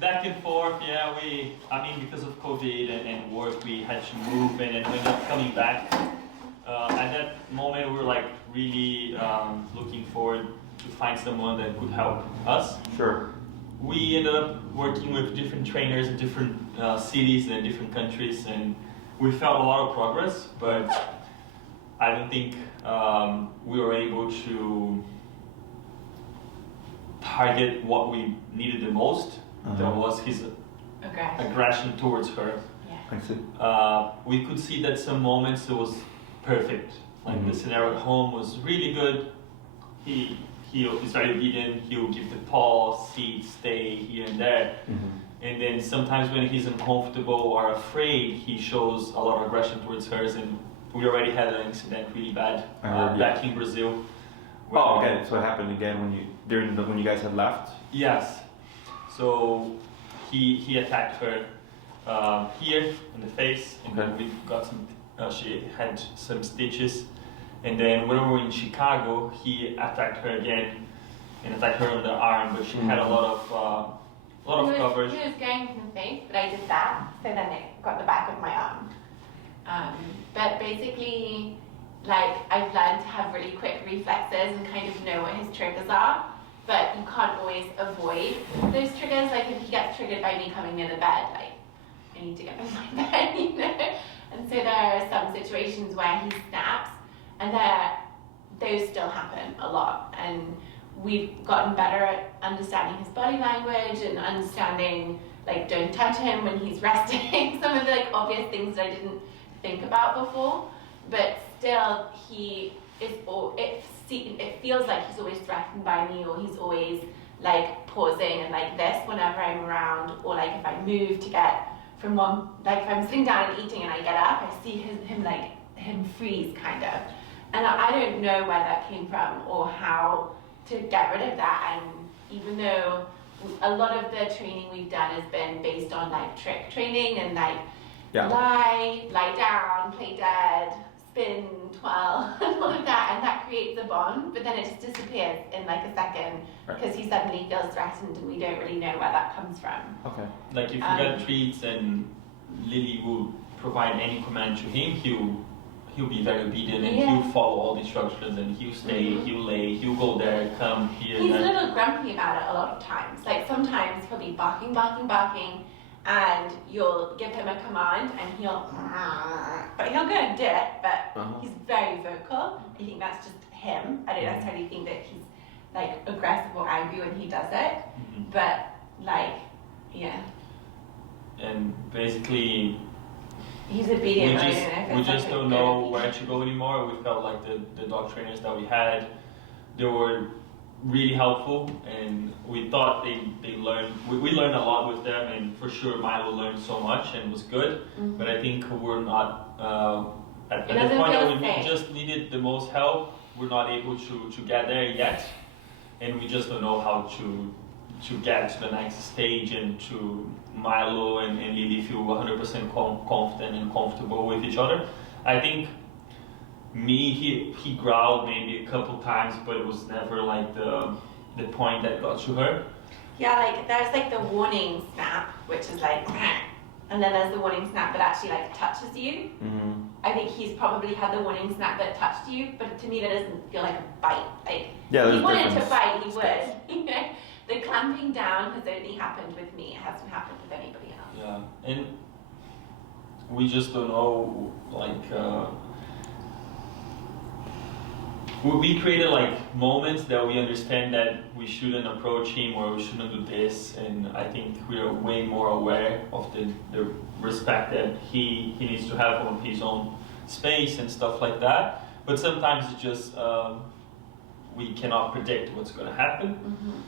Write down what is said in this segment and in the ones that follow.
Back and forth, yeah. Because of COVID and work, we had to move and then ended up coming back. At that moment, we were like really looking forward to find someone that could help us. Sure. We ended up working with different trainers in different cities and different countries, and we felt a lot of progress, but I don't think we were able to target what we needed the most. That was his aggression towards her. Yeah. I see. We could see that some moments it was perfect. Like the scenario at home was really good. He's very obedient. He'll give the pause, sit, stay here and there. And then sometimes when he's uncomfortable or afraid, he shows a lot of aggression towards hers. And we already had an incident really bad back in Brazil. Oh, okay. So it happened again when you guys had left? Yes. So he attacked her here in the face, and then we got some. She had some stitches, and then when we were in Chicago, he attacked her again and attacked her on the arm, but she had a lot of coverage. He was going for the face, but I did that, so then it got the back of my arm. But basically, like I've learned to have really quick reflexes and kind of know what his triggers are. But you can't always avoid those triggers. Like if he gets triggered by me coming near the bed, like I need to get in my bed, you know. And so there are some situations where he snaps, and those still happen a lot. And we've gotten better at understanding his body language and understanding like don't touch him when he's resting. Some of the like obvious things that I didn't think about before, but still it feels like he's always threatened by me, or he's always like pausing and like this whenever I'm around, or like if I move to get from one, like if I'm sitting down and eating and I get up, I see him freeze kind of, and I don't know where that came from or how to get rid of that. And even though a lot of the training we've done has been based on like trick training and like lie down, play dead, spin, twirl, and all of that, and that creates a bond, but then it just disappears in like a second because he suddenly feels threatened and we don't really know where that comes from. Okay. Like if you get treats and Lily will provide any command to him, he'll be very obedient and he'll follow all the instructions and he'll stay, he'll lay, he'll go there, come here. He's a little grumpy about it a lot of times. Like sometimes he'll be barking, and you'll give him a command and he'll go and do it, but he's very vocal. I think that's just him. I don't necessarily think that he's like aggressive or angry when he does it, but like, and basically he's obedient. We just don't know where to go anymore. We felt like the dog trainers that we had, they were really helpful, and we thought they learned. We learned a lot with them, and for sure Milo learned so much and was good. But I think we're not at the point that we just needed the most help. We're not able to get there yet, and we just don't know how to get to the next stage and to Milo and Lily feel 100% confident and comfortable with each other. I think he growled maybe a couple times, but it was never like the point that got to her. Yeah, like there's like the warning snap, which is like, and then there's the warning snap that actually like touches you. I think he's probably had the warning snap that touched you, but to me that doesn't feel like a bite. Like if he wanted to bite, he would. You know, the clamping down has only happened with me. It hasn't happened with anybody else. Yeah, and we just don't know, like. We created like moments that we understand that we shouldn't approach him or we shouldn't do this, and I think we are way more aware of the respect that he needs to have on his own space and stuff like that. But sometimes it's just we cannot predict what's going to happen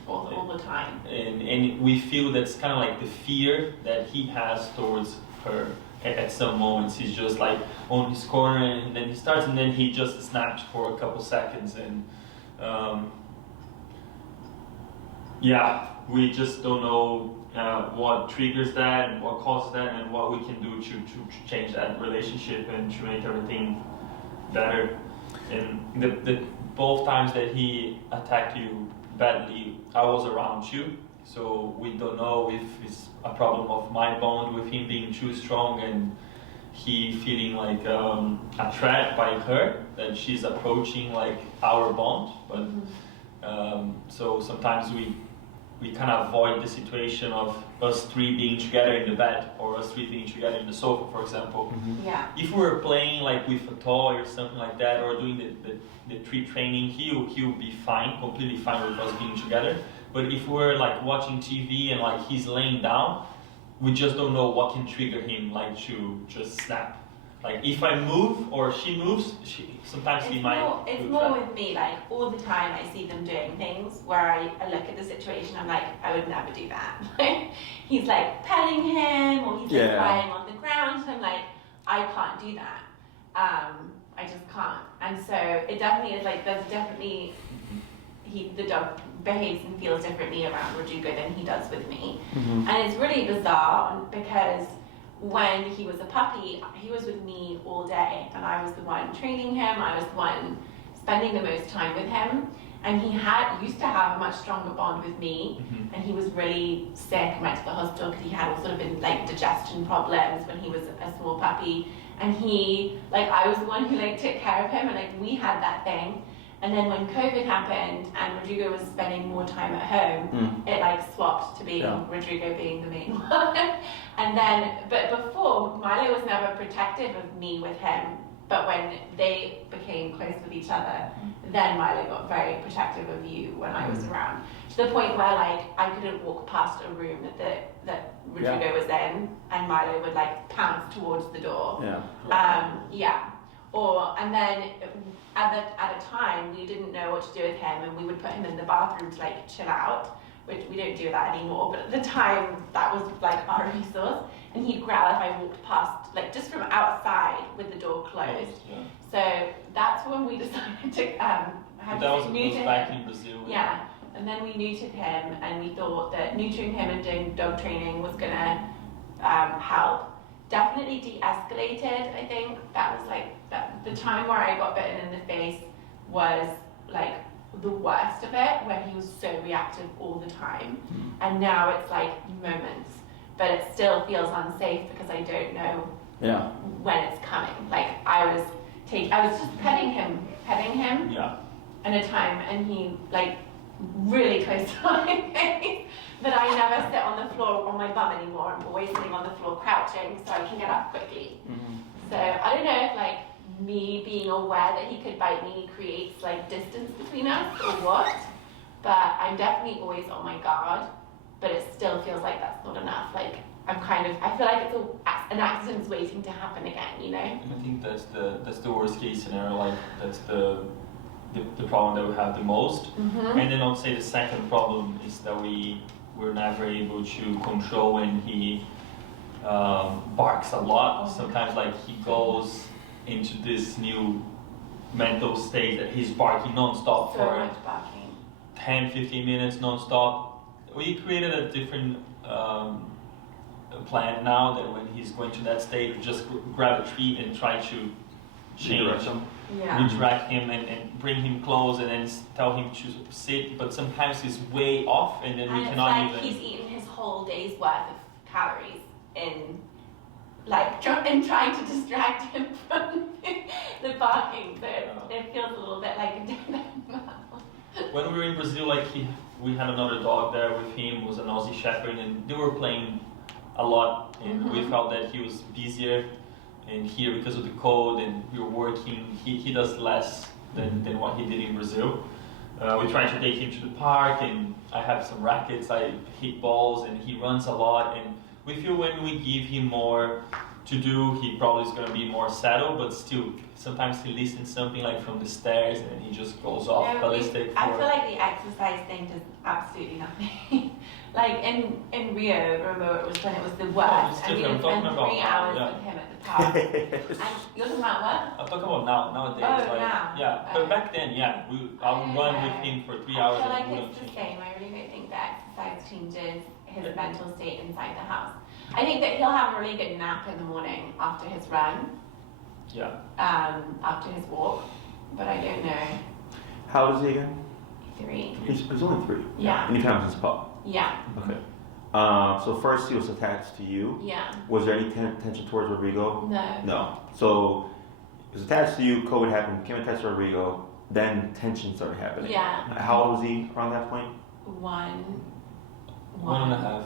all the time, and we feel that's kind of like the fear that he has towards her. At some moments he's just like on his corner and then he starts and then he just snaps for a couple seconds, and we just don't know what triggers that and what causes that and what we can do to change that relationship and to make everything better. And the both times that he attacked you badly, I was around you, So we don't know if it's a problem of my bond with him being too strong and he feeling like a threat by her, that she's approaching like our bond. But so sometimes we kind of avoid the situation of us three being together in the bed or us three being together in the sofa, for example. Yeah. If we're playing like with a toy or something like that, or doing the tree training, he'll be fine, completely fine with us being together. But if we're like watching TV and like he's laying down, we just don't know what can trigger him like to just snap. Like if I move or she moves, sometimes he might. It's more with me, like all the time I see them doing things where I look at the situation, I'm like, I would never do that. He's like petting him or he's like lying on the ground, and I'm like, I can't do that. I just can't. And so it definitely is like, there's definitely, the dog behaves and feels differently around Rodrigo than he does with me. And it's really bizarre because when he was a puppy, he was with me all day, and I was the one training him. I was the one spending the most time with him, and he used to have a much stronger bond with me. And he was really sick and went to the hospital because he had all sort of like digestion problems when he was a small puppy. And I was the one who like took care of him, and like we had that thing. And then when COVID happened and Rodrigo was spending more time at home, it like swapped to being Rodrigo being the main one. But before, Milo was never protective of me with him. But when they became close with each other, then Milo got very protective of you when I was around. To the point where like I couldn't walk past a room that Rodrigo was in, and Milo would like pounce towards the door. And then at a time we didn't know what to do with him, and we would put him in the bathroom to like chill out, which we don't do that anymore, but at the time that was like our resource, and he'd growl if I walked past, like just from outside with the door closed. So that's when we decided to that was back in Brazil. And then we neutered him, and we thought that neutering him and doing dog training was gonna help. Definitely de-escalated. I think that was like the time where I got bitten in the face was like the worst of it, where he was so reactive all the time. And now it's like moments, but it still feels unsafe because I don't know when it's coming. Like I was just petting him in a time, and he like really close to my face. But I never sit on the floor on my bum anymore. I'm always sitting on the floor crouching so I can get up quickly. So I don't know if like me being aware that he could bite me creates like distance between us or what, but I'm definitely always on my guard, but it still feels like that's not enough. Like I feel like it's an accident's waiting to happen again, you know? And I think that's the worst case scenario, like that's the problem that we have the most. And then I'll say the second problem is that we're never able to control when he barks a lot. Sometimes like he goes into this new mental state that he's barking non-stop for 10-15 minutes non-stop. We created a different plan now that when he's going to that state, we just grab a treat and try to change him. Redirect him and bring him close and then tell him to sit, but sometimes he's way off and then we cannot even. He's eaten his whole day's worth of calories in trying to distract him from the barking, so it feels a little bit like a dilemma. When we were in Brazil, we had another dog there with him, was an Aussie Shepherd, and they were playing a lot, and we felt that he was busier. And here, because of the cold and we were working, he does less than what he did in Brazil. We tried to take him to the park, and I have some rackets, I hit balls, and he runs a lot. And we feel when we give him more to do, he probably is going to be more settled, but still, sometimes he listens something like from the stairs, and then he just goes off ballistic. I feel like the exercise thing does absolutely nothing. Like in Rio, remember it was when it was the worst, and we would spend 3 hours with him at the park. And you're talking about what? I'm talking about nowadays. Now. But back then, I would run with him for 3 hours. I feel like it's the same. I really don't think that exercise changes his mental state inside the house. I think that he'll have a really good nap in the morning after his run. After his walk, but I don't know. How old is he again? 3. He's only 3. Yeah. And you've had him since pup. Yeah. Okay. So first he was attached to you. Yeah. Was there any tension towards Rodrigo? No. No. So he was attached to you. COVID happened. Became attached to Rodrigo. Then tension started happening. Yeah. How old was he around that point? 1. 1.5.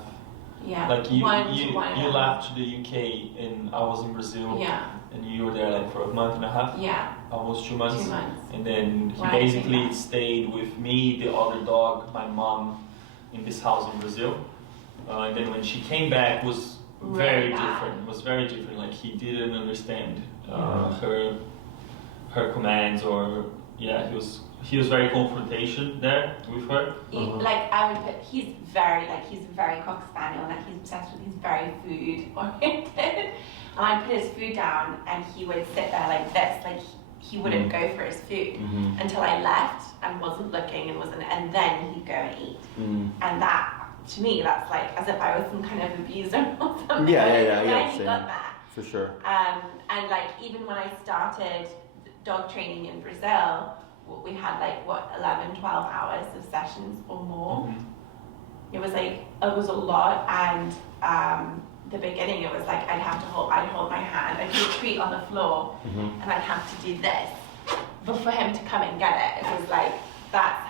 Yeah. Like you one. left to the UK and I was in Brazil. Yeah. And you were there like for a month and a half. Yeah. Almost 2 months. 2 months. And then he When I came basically back. stayed with me, the other dog, my mom, in this house in Brazil. And then when she came back, was very Really bad. different. Was very different. Like he didn't understand her commands, or he was very confrontation there with her. Like I would put, he's a very cock spaniel, like he's obsessed with, he's very food oriented. And I'd put his food down and he would sit there like this, like he wouldn't go for his food until I left and wasn't looking and then he'd go and eat. And that, to me, that's like as if I was some kind of abuser or something. Yeah. He got that. For sure. And like even when I started dog training in Brazil, we had like 11, 12 hours of sessions or more. It was a lot, and the beginning it was like I'd hold my hand, I'd retreat on the floor, and I'd have to do this, but for him to come and get it, it was like that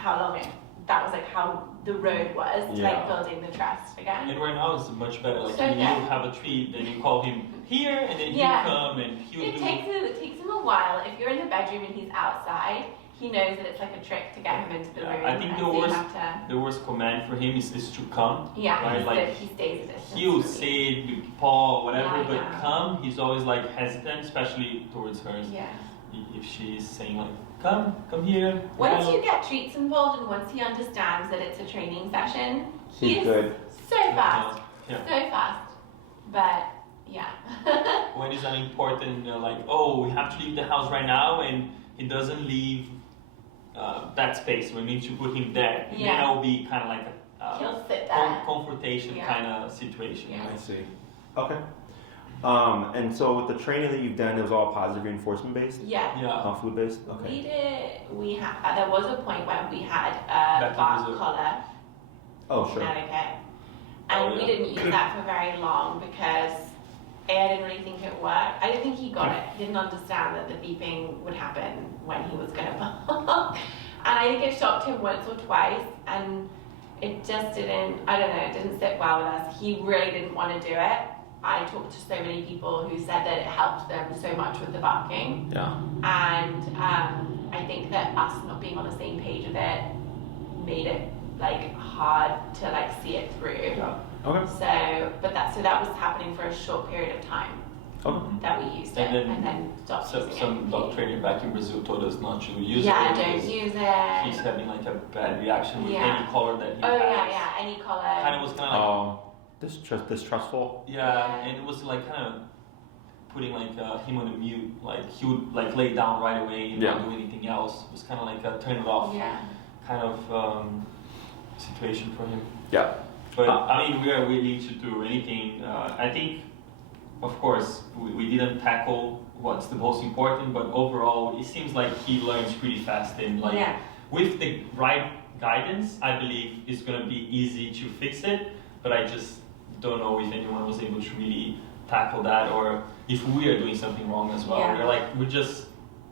was like how the road was to like building the trust again. And right now it's much better. Like So you good. have a treat, then you call him here, and then he'll come and he'll It takes him a while. If you're in the bedroom and he's outside, he knows that it's like a trick to get him into the room. I think the worst command for him is to come. Yeah, right? Like he stays a distance. he'll say it with paw, whatever, Yeah, but yeah. come, he's always like hesitant, especially towards hers. Yeah. If she's saying like, come here. Once you get treats involved and once he understands that it's a training session, He's is good. so fast. Yeah. So fast. But yeah. When is that important? Like, oh, we have to leave the house right now, and he doesn't leave that space. We need to put him there. And then it'll be kind of like a He'll sit there. confrontation kind of situation. Yeah. I see. Okay. And so with the training that you've done, it was all positive reinforcement based? Yeah. Food based? Okay. There was a point when we had Back a in bark Brazil. collar Oh, in sure. Connecticut. And we didn't use that for very long because I didn't really think it worked. I didn't think he got it. He didn't understand that the beeping would happen when he was going to bark. And I think it shocked him once or twice, and it just didn't, I don't know, it didn't sit well with us. He really didn't want to do it. I talked to so many people who said that it helped them so much with the barking. Yeah. And I think that us not being on the same page with it made it like hard to like see it through. Yeah. Okay. So that was happening for a short period of time Okay. that we used it, and then stopped using Some it. dog trainer back in Brazil told us not to use it. Yeah, because don't use he's it. having like a bad reaction with Yeah. any color that he Oh has. yeah, any color. Kind of was kind of like Distrustful? yeah, and it was like kind of putting like him on a mute. Like he would like lay down right away and not do anything else. It was kind of like a turn it off Yeah. kind of situation for him. Yeah. But I mean, we are willing to do anything. I think, of course, we didn't tackle what's the most important, but overall, it seems like he learns pretty fast. And like with the right guidance, I believe it's gonna be easy to fix it. But I just don't know if anyone was able to really tackle that, or if we are doing something wrong as well. Yeah.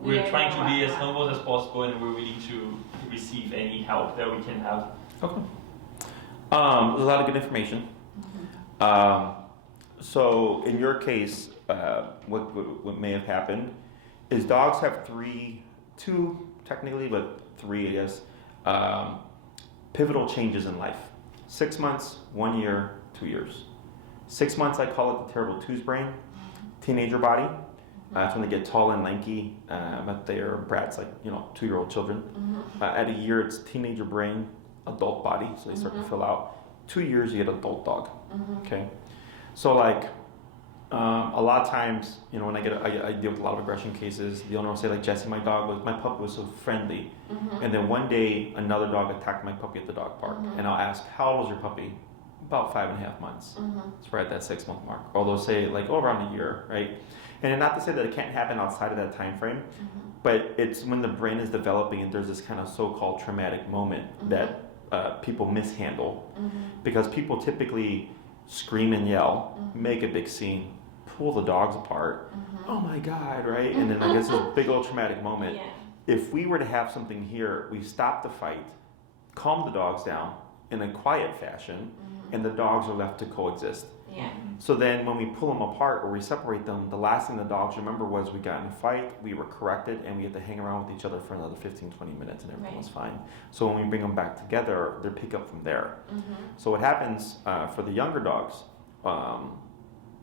We're trying to be as humble as possible, and we're willing to receive any help that we can have. Okay. There's a lot of good information. So in your case, what may have happened is dogs have two technically, but 3 I guess, pivotal changes in life. 6 months, 1 year, 2 years. 6 months, I call it the terrible twos brain, teenager body. That's when they get tall and lanky, but they're brats, like 2-year-old children. At a year, it's teenager brain, adult body, so they start to fill out. 2 years, you get adult dog. Okay, so like a lot of times, when I deal with a lot of aggression cases, the owner will say like, Jesse, my puppy was so friendly, and then one day another dog attacked my puppy at the dog park, and I'll ask, how old was your puppy? About 5.5 months. It's right at that 6 month mark, or they'll say like, around a year, right? And not to say that it can't happen outside of that time frame, but it's when the brain is developing and there's this kind of so-called traumatic moment that people mishandle, because people typically scream and yell, make a big scene, pull the dogs apart. Oh my God, right? And then I guess this big old traumatic moment. Yeah. If we were to have something here, we stop the fight, calm the dogs down in a quiet fashion, and the dogs are left to coexist. Yeah. So then when we pull them apart or we separate them, the last thing the dogs remember was we got in a fight, we were corrected, and we had to hang around with each other for another 15, 20 minutes and everything was fine. So when we bring them back together, they pick up from there. So what happens for the younger dogs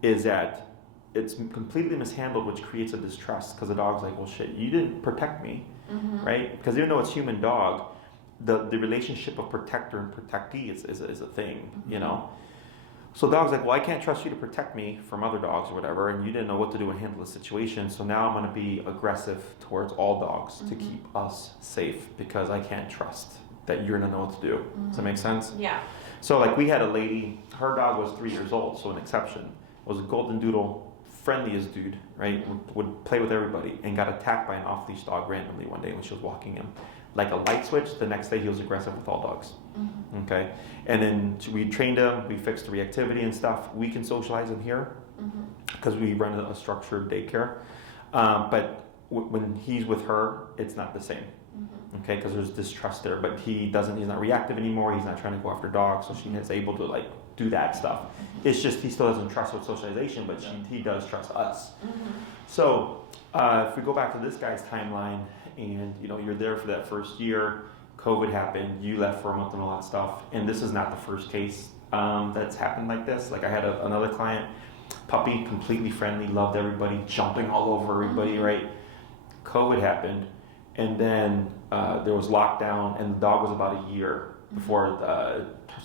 is that it's completely mishandled, which creates a distrust, because the dog's like, well, shit, you didn't protect me, right? Because even though it's human dog, the relationship of protector and protectee is a thing, you know? So the dog's like, well, I can't trust you to protect me from other dogs or whatever, and you didn't know what to do and handle the situation, so now I'm going to be aggressive towards all dogs to keep us safe, because I can't trust that you're going to know what to do. Does that make sense? Yeah. So like we had a lady, her dog was 3 years old, so an exception, was a golden doodle, friendliest dude, right? Would play with everybody, and got attacked by an off-leash dog randomly one day when she was walking him. Like a light switch, the next day he was aggressive with all dogs. Okay? And then we trained him, we fixed the reactivity and stuff. We can socialize in here because we run a structured daycare. But when he's with her, it's not the same. Okay? Because there's distrust there. But he's not reactive anymore. He's not trying to go after dogs, so she is able to like do that stuff. It's just he still doesn't trust with socialization, but he does trust us. So if we go back to this guy's timeline, and you know you're there for that first year, COVID happened, you left for a month and all that stuff, and this is not the first case that's happened like this. Like I had another client, puppy, completely friendly, loved everybody, jumping all over everybody, right? COVID happened, and then there was lockdown, and the dog was about a year before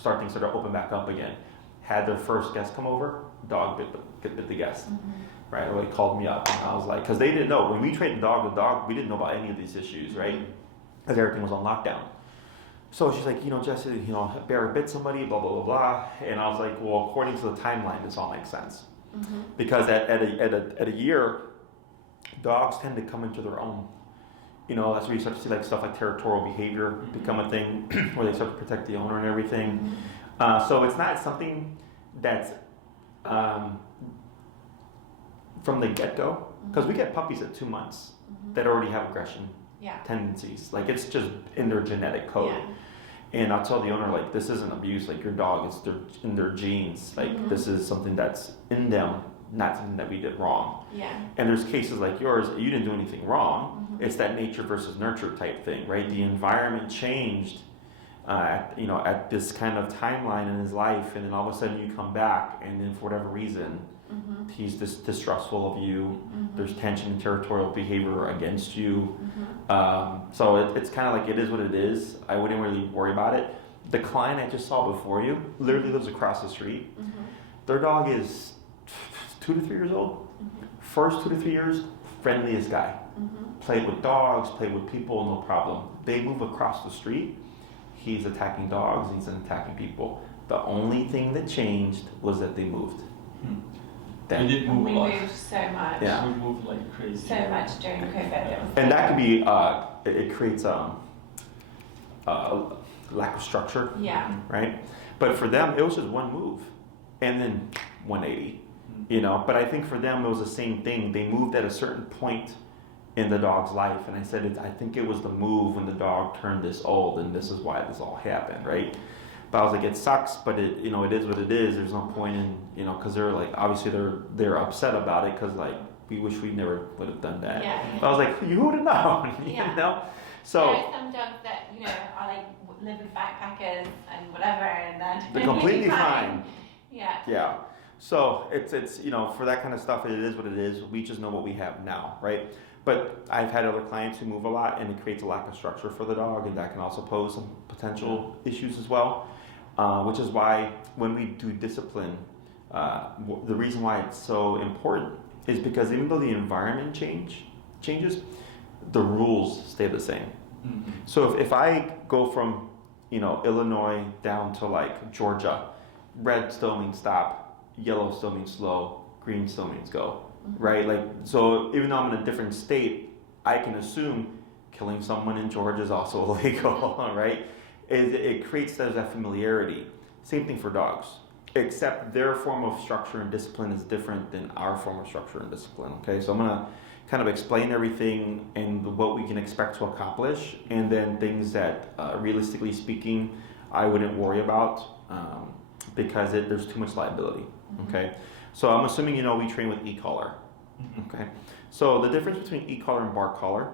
things started to open back up again. Had their first guest come over, dog bit the guest. Right, or they called me up, and I was like, because they didn't know. When we trained the dog, we didn't know about any of these issues, right? Because everything was on lockdown. So she's like, Jesse, Barrett bit somebody, blah, blah, blah, blah. And I was like, well, according to the timeline, this all makes sense. Because at a year, dogs tend to come into their own. That's where you start to see like stuff like territorial behavior become a thing, where they start to protect the owner and everything. So it's not something that's from the get-go, because we get puppies at 2 months that already have aggression tendencies. Like it's just in their genetic code. And I'll tell the owner, like, this isn't abuse, like your dog, it's in their genes. Like this is something that's in them, not something that we did wrong. And there's cases like yours, you didn't do anything wrong. It's that nature versus nurture type thing, right? The environment changed at this kind of timeline in his life, and then all of a sudden you come back, and then for whatever reason, he's distrustful of you. There's tension and territorial behavior against you. So it's kind of like it is what it is. I wouldn't really worry about it. The client I just saw before you literally lives across the street. Their dog is 2 to 3 years old. First 2 to 3 years, friendliest guy. Played with dogs, played with people, no problem. They move across the street. He's attacking dogs, he's attacking people. The only thing that changed was that they moved. We did move a lot. We moved so much. Yeah. We moved like crazy. So much during COVID. And that could be, it creates lack of structure, right? But for them, it was just one move, and then 180, But I think for them, it was the same thing. They moved at a certain point in the dog's life, and I said, I think it was the move when the dog turned this old, and this is why this all happened, right? But I was like, it sucks, but it is what it is. There's no point in, because they're like, obviously they're upset about it, because like we wish we never would have done that. But I was like, you would have known, So there are some dogs that are like live with backpackers and whatever, and they're completely fine. Yeah. So it's for that kind of stuff, it is what it is. We just know what we have now, right? But I've had other clients who move a lot, and it creates a lack of structure for the dog, and that can also pose some potential issues as well. Which is why when we do discipline, the reason why it's so important is because even though the environment changes, the rules stay the same. So if I go from Illinois down to like Georgia, red still means stop, yellow still means slow, green still means go, right? Like, so even though I'm in a different state, I can assume killing someone in Georgia is also illegal, right? It creates that familiarity. Same thing for dogs, except their form of structure and discipline is different than our form of structure and discipline, okay? So I'm gonna kind of explain everything and what we can expect to accomplish, and then things that, realistically speaking, I wouldn't worry about because there's too much liability, okay? So I'm assuming you know we train with e-collar, okay? So the difference between e-collar and bark collar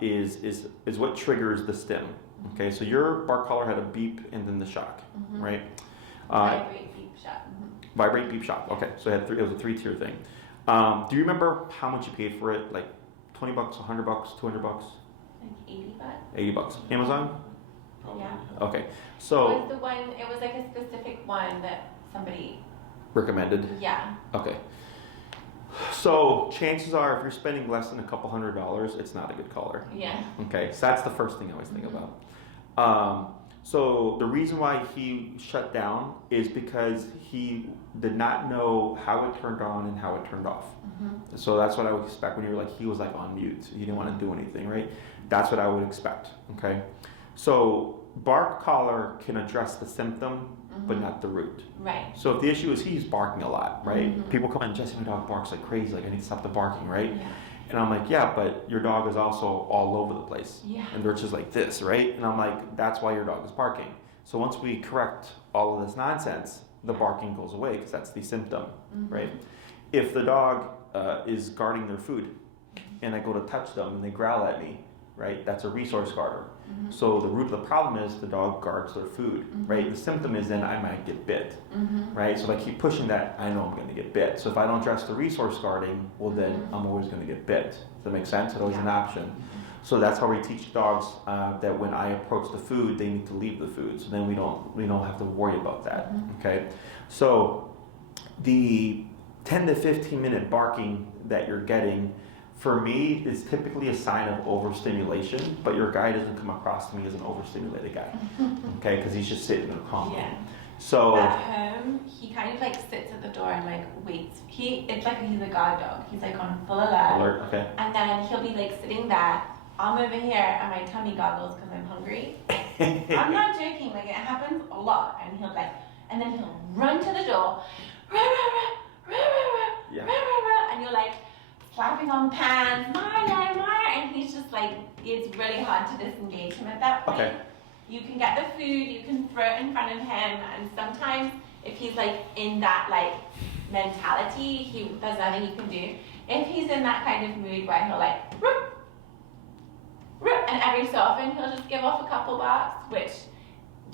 is what triggers the stim. Okay, so your bark collar had a beep and then the shock, right? Vibrate, beep, shock. Vibrate, beep, shock. Okay, so it was a 3-tier thing. Do you remember how much you paid for it? Like $20, $100, $200? Like $80. $80. Amazon? Probably, Yeah. Okay, It so was the one, it was like a specific one that somebody, recommended. yeah. Okay. So chances are, if you're spending less than a couple $100, it's not a good collar. Yeah. Okay, so that's the first thing I always think about. So the reason why he shut down is because he did not know how it turned on and how it turned off. So that's what I would expect when you were like, he was like on mute. He didn't want to do anything, right? That's what I would expect, okay? So bark collar can address the symptom, but not the root. Right. So if the issue is he's barking a lot, right? People come in, Jesse, my dog barks like crazy, like I need to stop the barking, right? Yeah. And I'm like, yeah, but your dog is also all over the place. Yeah. And they're just like this, right? And I'm like, that's why your dog is barking. So once we correct all of this nonsense, the barking goes away because that's the symptom, right? If the dog is guarding their food and I go to touch them and they growl at me, right? That's a resource guarder. So the root of the problem is the dog guards their food, right? The symptom is then I might get bit, right? So if I keep pushing that, I know I'm going to get bit. So if I don't address the resource guarding, well then I'm always going to get bit. Does that make sense? It's always an option. So that's how we teach dogs that when I approach the food, they need to leave the food. So then we don't have to worry about that, okay? So the 10 to 15 minute barking that you're getting, for me, is typically a sign of overstimulation, but your guy doesn't come across to me as an overstimulated guy, okay? Because he's just sitting there calm. Yeah. So at home, he kind of like sits at the door and like waits. It's like he's a guard dog. He's like on full alert. okay. And then he'll be like sitting there. I'm over here and my tummy goggles because I'm hungry. I'm not joking. Like it happens a lot. And and then he'll run to the door. Yeah. And you're like slapping on pans, Milo, and he's just like, it's really hard to disengage him at that point. Okay. You can get the food, you can throw it in front of him, and sometimes if he's like in that like mentality, there's nothing you can do. If he's in that kind of mood where he'll like, rup, rup, and every so often he'll just give off a couple barks, which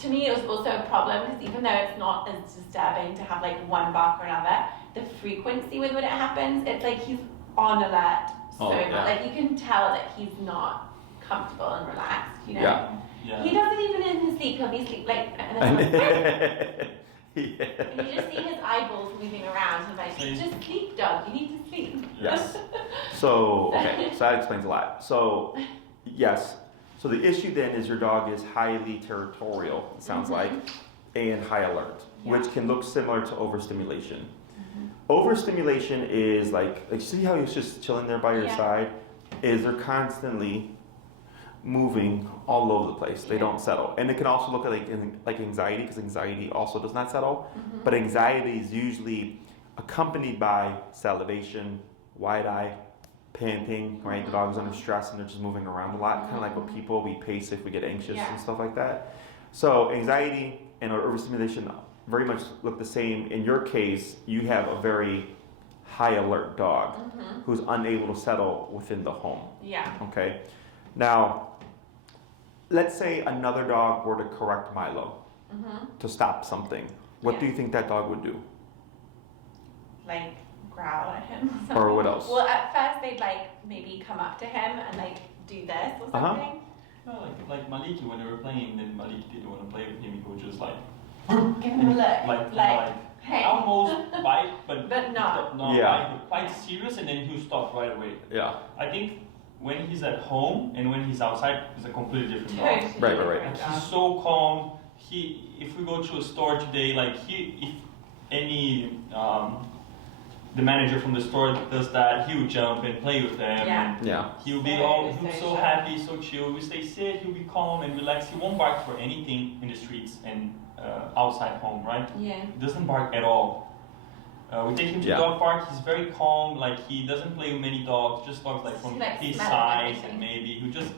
to me it was also a problem because even though it's not as disturbing to have like one bark or another, the frequency with when it happens, it's like he's on alert so much. Like you can tell that he's not comfortable and relaxed, you know? Yeah. He doesn't even in his sleep, he'll be sleep like, and then and you just see his eyeballs moving around and like, just sleep dog, you need to sleep. Yes. So, okay, so that explains a lot. So, yes. So the issue then is your dog is highly territorial, it sounds like, and high alert, which can look similar to overstimulation. Overstimulation is like see how he's just chilling there by your side? Is they're constantly moving all over the place. They don't settle. And it can also look like anxiety, because anxiety also does not settle. But anxiety is usually accompanied by salivation, wide eye, panting, right? The dog's under stress and they're just moving around a lot. Kind of like what people, we pace if we get anxious and stuff like that. So anxiety and overstimulation very much look the same. In your case, you have a very high alert dog who's unable to settle within the home. Yeah. Okay. Now, let's say another dog were to correct Milo to stop something. What do you think that dog would do? Like growl at him. Or what else? Well, at first they'd like maybe come up to him and like do this or something. No, like Maliki, when they were playing, then Maliki didn't want to play with him. He would just like Give him a look. like hey. almost bite, but not. Bite, quite serious, and then he'll stop right away. Yeah. I think when he's at home and when he's outside, it's a completely different dog. Right. Like, he's so calm. If we go to a store today, like if any the manager from the store does that, he would jump and play with them. Yeah. And Yeah. he would be so happy, so chill. We stay sit, he'll be calm and relaxed. He won't bark for anything in the streets and outside home, right? Yeah. He doesn't bark at all. We take him to dog park, he's very calm, like he doesn't play with many dogs, just dogs like from his size and maybe who just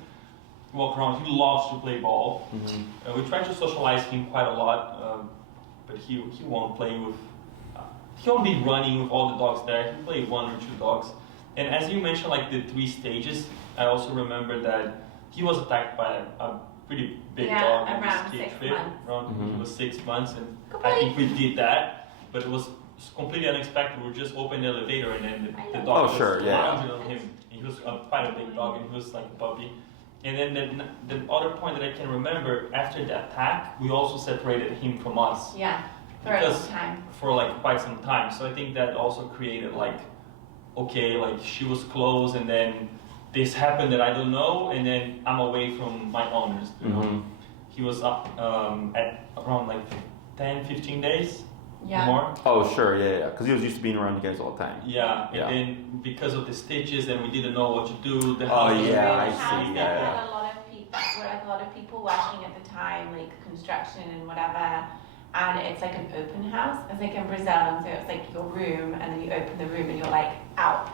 walk around. He loves to play ball. Mm-hmm. We try to socialize him quite a lot, but he won't play with, he won't be running with all the dogs there. He'll play 1 or 2 dogs. And as you mentioned, like the 3 stages, I also remember that he was attacked by a pretty big dog in his around 6 months. He was 6 months, and I think we did that, but it was completely unexpected. We just opened the elevator and then the dog was lounging on him. He was quite a big dog and he was like a puppy. And then the other point that I can remember, after the attack, we also separated him from us. Yeah, for a long time. For like quite some time. So I think that also created like, okay, like she was close and then this happened that I don't know, and then I'm away from my owners. You know? He was up at around like 10, 15 days. More. Oh, sure, yeah, because he was used to being around you guys all the time. Yeah, and then because of the stitches, and we didn't know what to do. The I see. Had Yeah. a lot of people, a lot of people working at the time, like construction and whatever. And it's like an open house. It's like in Brazil, and so it's like your room, and then you open the room, and you're like out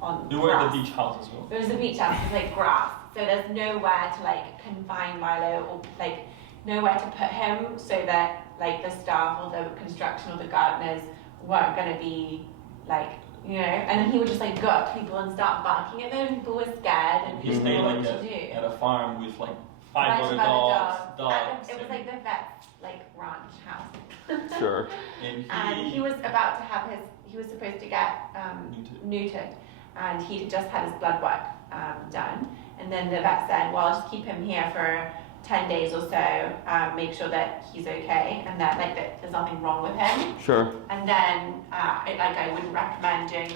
on. You were at the beach house as well. There was a beach house. It's like grass, so there's nowhere to like confine Milo or like nowhere to put him, so that like the staff or the construction or the gardeners weren't going to be like, you know, and then he would just like go up to people and start barking at them, and people were scared and He people stayed didn't know like what to do. at a farm with like 5 Bunch other of other dogs. It was like the vet's like ranch house. Sure. And he was about to have he was supposed to get neutered, and he had just had his blood work done, and then the vet said, well, just keep him here for 10 days or so, make sure that he's okay and that like that there's nothing wrong with him. Sure. And then I wouldn't recommend doing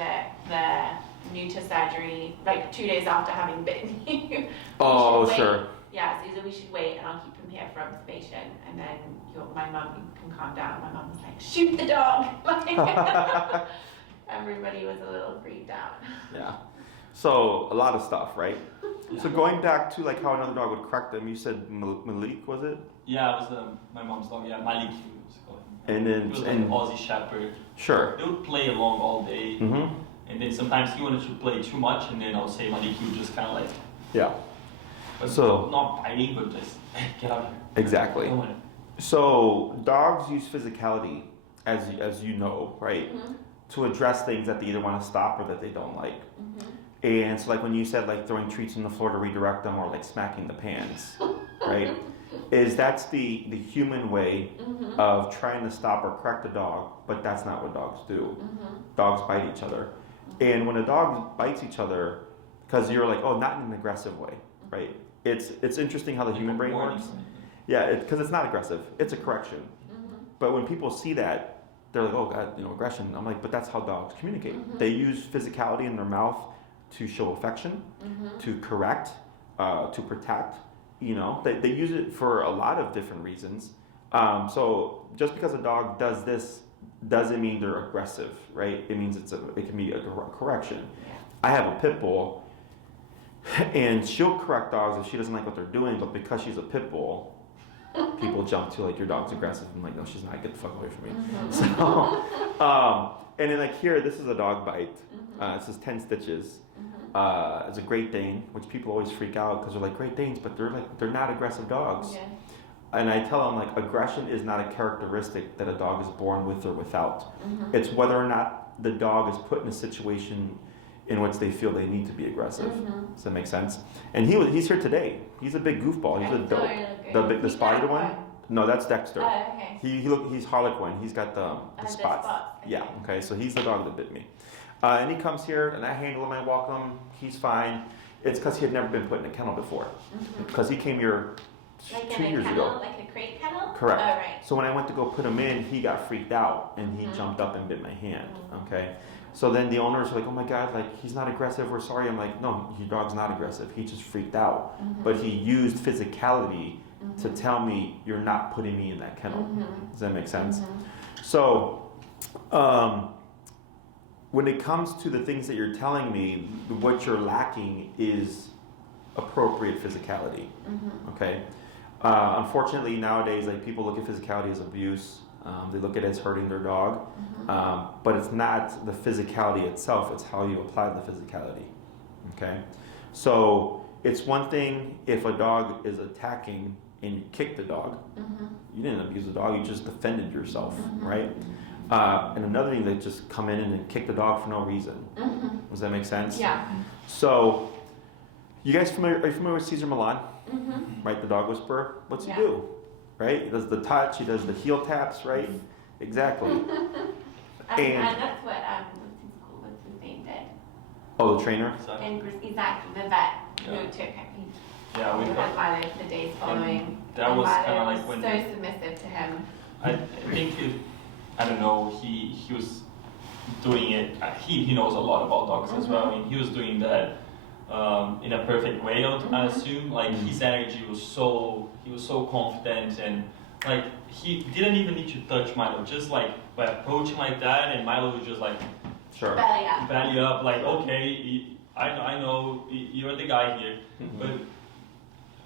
the neuter surgery like 2 days after having bitten you. Oh, sure. Yeah, so he said we should wait and I'll keep him here for observation, and then my mum can calm down. My mum was like, shoot the dog. Like, everybody was a little freaked out. Yeah. So a lot of stuff, right? Yeah. So going back to like how another dog would correct them, you said Malik, was it? Yeah, it was my mom's dog. Yeah, Malik. And then it was like an Aussie Shepherd. Sure. They would play along all day, and then sometimes he wanted to play too much, and then I would say Malik would just kind of like. Yeah. But so not biting, but just get out of here. Exactly. So dogs use physicality, as you know, right, to address things that they either want to stop or that they don't like. And so like when you said like throwing treats on the floor to redirect them, or like smacking the pans, right, that's the human way of trying to stop or correct a dog, but that's not what dogs do. Dogs bite each other. And when a dog bites each other, because you're like, oh, not in an aggressive way, right? It's interesting how the human brain works. Yeah, because it's not aggressive. It's a correction. But when people see that, they're like, oh God, aggression. I'm like, but that's how dogs communicate. They use physicality in their mouth to show affection, to correct, to protect. They use it for a lot of different reasons. So just because a dog does this doesn't mean they're aggressive, right? It means it can be a correction. I have a pit bull, and she'll correct dogs if she doesn't like what they're doing, but because she's a pit bull, people jump to like, your dog's aggressive. I'm like, no, she's not. Get the fuck away from me. So, and then like here, this is a dog bite. This is 10 stitches. It's a Great Dane, which people always freak out because they're like Great Danes, but they're not aggressive dogs. And I tell them like, aggression is not a characteristic that a dog is born with or without. It's whether or not the dog is put in a situation in which they feel they need to be aggressive. Does that make sense? And he's here today. He's a big goofball. He's a dope. The spotted one? No, that's Dexter. Oh, okay. He's Harlequin. He's got the spots. Yeah. Okay. So he's the dog that bit me. And he comes here, and I handle him. I walk him. He's fine. It's because he had never been put in a kennel before. Because he came here like 2 years ago. Like a crate kennel? Correct. Oh, right. So when I went to go put him in, he got freaked out, and he jumped up and bit my hand. Okay. So then the owners were like, oh my God, like he's not aggressive, we're sorry. I'm like, no, your dog's not aggressive. He just freaked out. But he used physicality to tell me, you're not putting me in that kennel. Does that make sense? So when it comes to the things that you're telling me, what you're lacking is appropriate physicality. Okay. Unfortunately, nowadays, like people look at physicality as abuse. They look at it as hurting their dog, but it's not the physicality itself. It's how you apply the physicality. Okay. So it's one thing if a dog is attacking and you kick the dog. You didn't abuse the dog. You just defended yourself, right? And another thing, they just come in and kick the dog for no reason. Does that make sense? Yeah. So, are you familiar with Cesar Millan? Right, the dog whisperer? What's he do? Right? He does the touch, he does the heel taps, right? Exactly. and that's what, what's his name did. Oh, the trainer? Exactly, the vet who took him. Yeah, we had Milo for the days following. That was kind of Milo like when... so submissive to him. I think, I don't know, he was doing it, he knows a lot about dogs as well. I mean, he was doing that in a perfect way, I assume. Like, his energy was he was so confident, and like, he didn't even need to touch Milo, just like by approaching like that, and Milo was just like, sure. Belly up, like, okay, I know, you're the guy here. But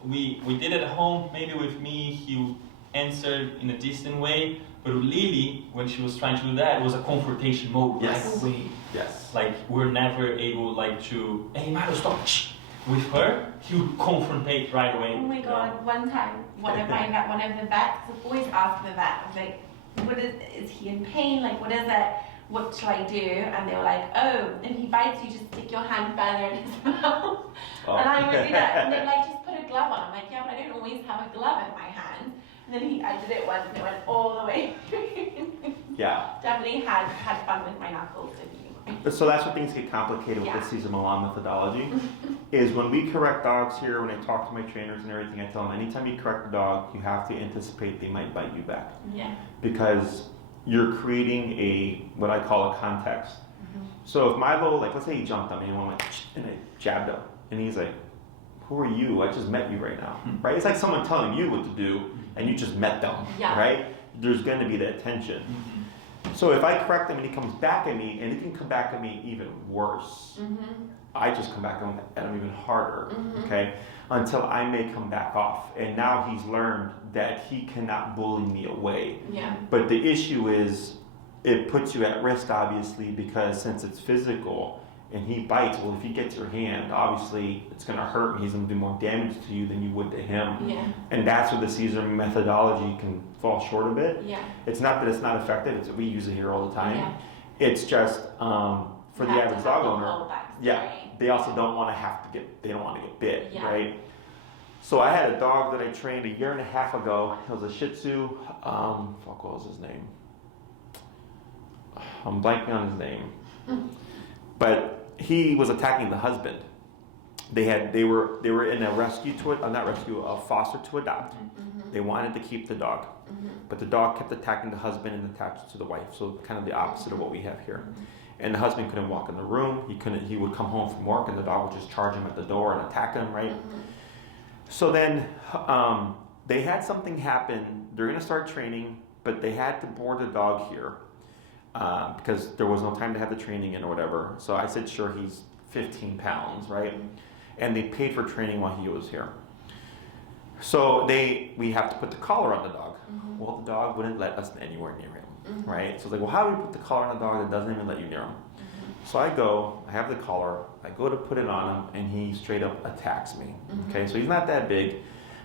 we did it at home, maybe with me, he answered in a distant way, but with Lily, when she was trying to do that, it was a confrontation mode. Yes. Like, wait. Yes. Like, we're never able, like, to, hey, Milo, stop. Shh. With her, he would confrontate right away. Oh my god, one time, one of the vets, always ask the vet, I was like, what is he in pain? Like, what is it? What shall I do? And they were like, oh, if he bites you, just stick your hand further in his mouth. And I would do that. And they're like, just put a glove on. I'm like, yeah, but I don't always have a glove in my hand. And then I did it once and it went all the way through. Yeah. Definitely had fun with my knuckles. So that's where things get complicated with the Cesar Millan methodology. Is when we correct dogs here, when I talk to my trainers and everything, I tell them anytime you correct a dog, you have to anticipate they might bite you back. Yeah. Because you're creating what I call a context. So if Milo, like let's say he jumped on me and I jabbed him, and he's like, who are you? I just met you right now, right? It's like someone telling you what to do, and you just met them, right? There's going to be that tension. So if I correct him and he comes back at me, and he can come back at me even worse, I just come back at him even harder, okay? Until I may come back off. And now he's learned that he cannot bully me away. Yeah. But the issue is, it puts you at risk, obviously, because since it's physical, and he bites, well, if he gets your hand, obviously it's going to hurt and he's going to do more damage to you than you would to him. Yeah. And that's where the Cesar methodology can fall short a bit. Yeah. It's not that it's not effective, we use it here all the time. Yeah. It's just for the average dog owner, they also don't want to get bit, right? So I had a dog that I trained a year and a half ago. It was a Shih Tzu. What was his name? I'm blanking on his name. But he was attacking the husband. They were in a foster to adopt. They wanted to keep the dog, but the dog kept attacking the husband and attached to the wife. So kind of the opposite of what we have here. And the husband couldn't walk in the room. He would come home from work and the dog would just charge him at the door and attack him, right? So then they had something happen. They're going to start training, but they had to board the dog here. Because there was no time to have the training in or whatever. So I said, sure, he's 15 pounds, right? And they paid for training while he was here. So we have to put the collar on the dog. Well, the dog wouldn't let us anywhere near him, right? So it's like, well, how do we put the collar on a dog that doesn't even let you near him? So I have the collar, I go to put it on him, and he straight up attacks me. Okay, so he's not that big.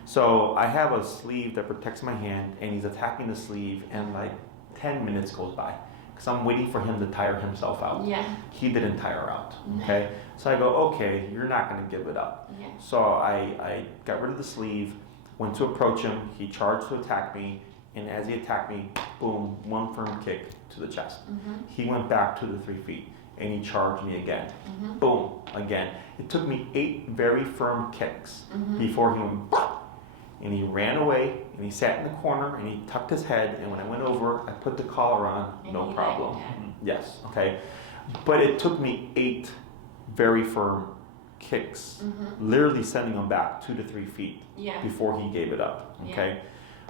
So I have a sleeve that protects my hand, and he's attacking the sleeve, and like 10 minutes goes by. Because I'm waiting for him to tire himself out. Yeah. He didn't tire out. Okay. So I go, okay, you're not going to give it up. Yeah. So I got rid of the sleeve, went to approach him. He charged to attack me, and as he attacked me, boom, one firm kick to the chest. He went back 2 to 3 feet, and he charged me again. Boom, again. It took me 8 very firm kicks before he went. And he ran away, and he sat in the corner, and he tucked his head, and when I went over, I put the collar on, no problem. Yes, okay. But it took me 8 very firm kicks, literally sending him back 2 to 3 feet before he gave it up, okay?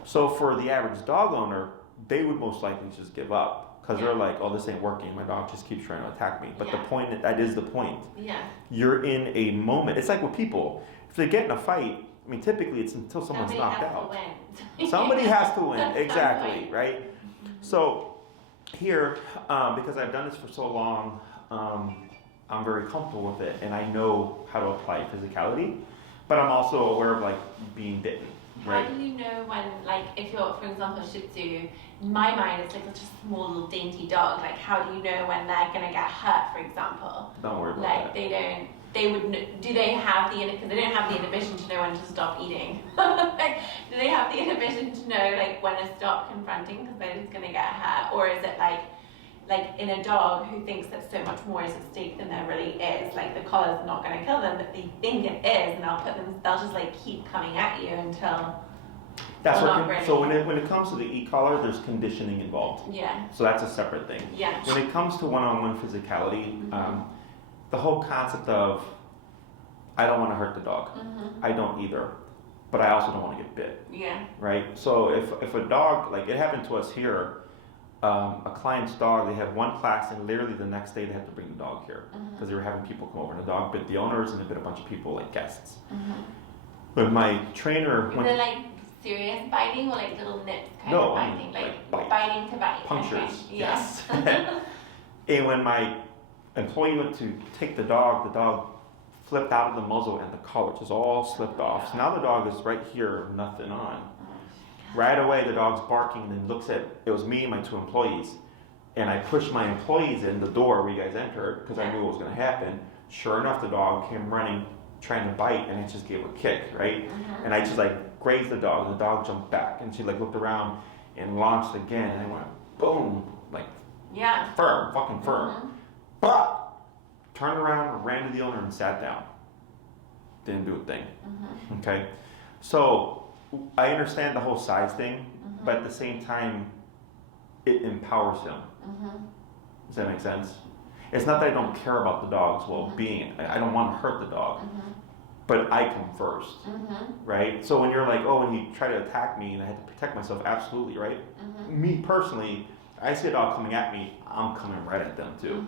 So for the average dog owner, they would most likely just give up. because they're like, oh, this ain't working. My dog just keeps trying to attack me. But the point, that is the point. Yeah. You're in a moment. It's like with people. If they get in a fight, I mean, typically it's until someone's knocked out. Somebody has to win. Exactly, right? So here, because I've done this for so long, I'm very comfortable with it, and I know how to apply physicality, but I'm also aware of like being bitten. Right? How do you know when, like, if you're, for example, Shih Tzu, in my mind it's like such a small little dainty dog, like how do you know when they're going to get hurt, for example? Don't worry about like, that. They would, do they have the, because they don't have the inhibition to know when to stop eating. Like, do they have the inhibition to know, like, when to stop confronting because they're just going to get hurt? Or is it like in a dog who thinks that so much more is at stake than there really is, like the collar's not going to kill them, but they think it is, and they'll just like keep coming at you until. That's what. So when it comes to the e-collar, there's conditioning involved. Yeah. So that's a separate thing. Yeah. When it comes to one-on-one physicality, the whole concept of I don't want to hurt the dog. I don't either, but I also don't want to get bit. Yeah. Right. So if a dog, like it happened to us here. A client's dog, they had one class, and literally the next day they had to bring the dog here because they were having people come over, and the dog bit the owners, and they bit a bunch of people, like guests. But my trainer, is it like serious biting or like little nips kind of biting, like biting to bite? Punctures, okay. yes. And when my employee went to take the dog flipped out of the muzzle, and the collar just all slipped off. So now the dog is right here, nothing on. Right away, the dog's barking and looks at, it was me and my two employees. And I pushed my employees in the door where you guys entered because I knew what was going to happen. Sure enough, the dog came running, trying to bite, and I just gave a kick, right? And I just like grazed the dog. The dog jumped back, and she like looked around and launched again. And I went, boom, like firm, fucking firm. But turned around, ran to the owner, and sat down. Didn't do a thing. Okay? So I understand the whole size thing, but at the same time, it empowers him. Does that make sense? It's not that I don't care about the dog's well-being. I don't want to hurt the dog, but I come first, right? So when you're like, oh, when he tried to attack me and I had to protect myself, absolutely, right? Me personally, I see a dog coming at me, I'm coming right at them too.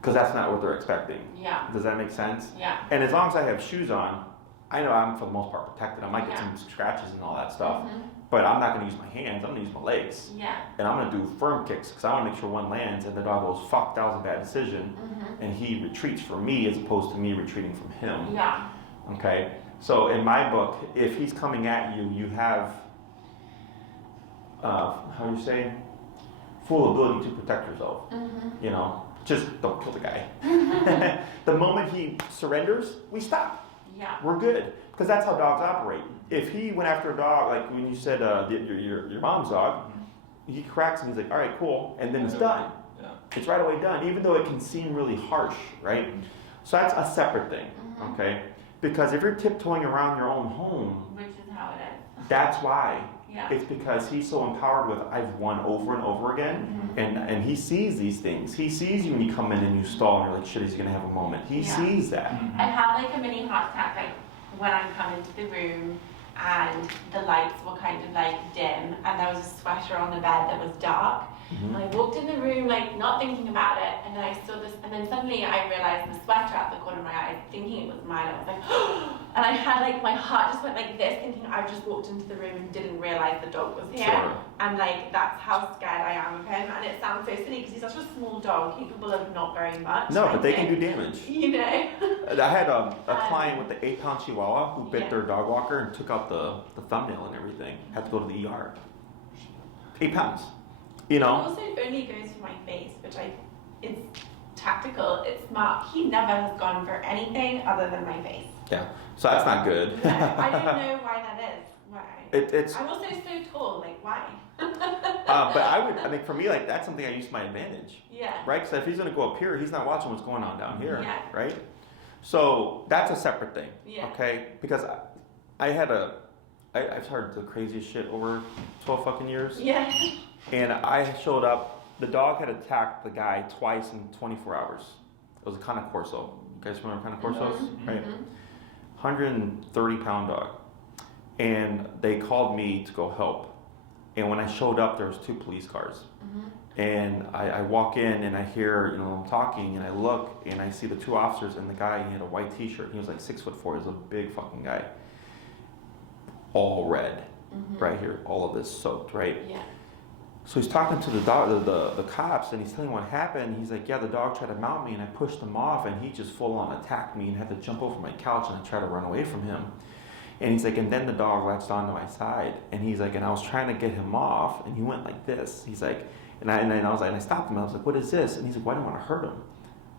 Because that's not what they're expecting. Yeah. Does that make sense? Yeah. And as long as I have shoes on, I know I'm for the most part protected. I might get some scratches and all that stuff, but I'm not going to use my hands. I'm going to use my legs. Yeah. And I'm going to do firm kicks because I want to make sure one lands and the dog goes, fuck, that was a bad decision. And he retreats from me as opposed to me retreating from him. Yeah. Okay? So in my book, if he's coming at you, you have, how do you say, full ability to protect yourself. You know, just don't kill the guy. The moment he surrenders, we stop. Yeah. We're good, because that's how dogs operate. If he went after a dog, like when you said your mom's dog, he cracks and he's like, all right, cool, and then it's done. Yeah. It's right away done, even though it can seem really harsh, right? So that's a separate thing, okay? Because if you're tiptoeing around your own home, which is how it is. That's why. Yeah. It's because he's so empowered with I've won over and over again, and he sees these things. He sees you when you come in and you stall and you're like, shit, he's gonna have a moment. He sees that. I have like a mini heart attack like when I'm coming to the room and the lights were kind of like dim and there was a sweater on the bed that was dark. And I walked in the room like not thinking about it, and then I saw this, and then suddenly I realized the sweater out the corner of my eye, thinking it was Milo. I was like, and I had like my heart just went like this, thinking I just walked into the room and didn't realize the dog was here. Sure. And like that's how scared I am of him. And it sounds so silly because he's such a small dog, capable of not very much. No, but they can do damage. You know. I had a client with the 8-pound Chihuahua who bit their dog walker and took out the thumbnail and everything. Had to go to the ER. 8 pounds. You know? It also only goes for my face, which it's tactical, it's smart. He never has gone for anything other than my face. Yeah. So that's not good. Yeah, I don't know why that is. Why? It's. I'm also so tall. Like why? But I mean, for me, like that's something I use to my advantage. Yeah. Right? Because if he's gonna go up here, he's not watching what's going on down here. Yeah. Right? So that's a separate thing. Yeah. Okay? Because I've heard the craziest shit over 12 fucking years. Yeah. And I showed up, the dog had attacked the guy twice in 24 hours. It was a Cane Corso. You guys remember Cane Corsos? Right? 130-pound dog. And they called me to go help. And when I showed up, there was 2 police cars. And I walk in and I hear, I'm talking, and I look and I see the 2 officers and the guy, he had a white t-shirt. He was like 6'4". He was a big fucking guy. All red, right here. All of this soaked, right? Yeah. So he's talking to the cops, and he's telling what happened. He's like, yeah, the dog tried to mount me, and I pushed him off, and he just full on attacked me and had to jump over my couch, and I tried to run away from him. And he's like, and then the dog latched onto my side, and he's like, and I was trying to get him off, and he went like this. He's like, and I was like, and I stopped him. I was like, what is this? And he's like, well, I didn't want to hurt him.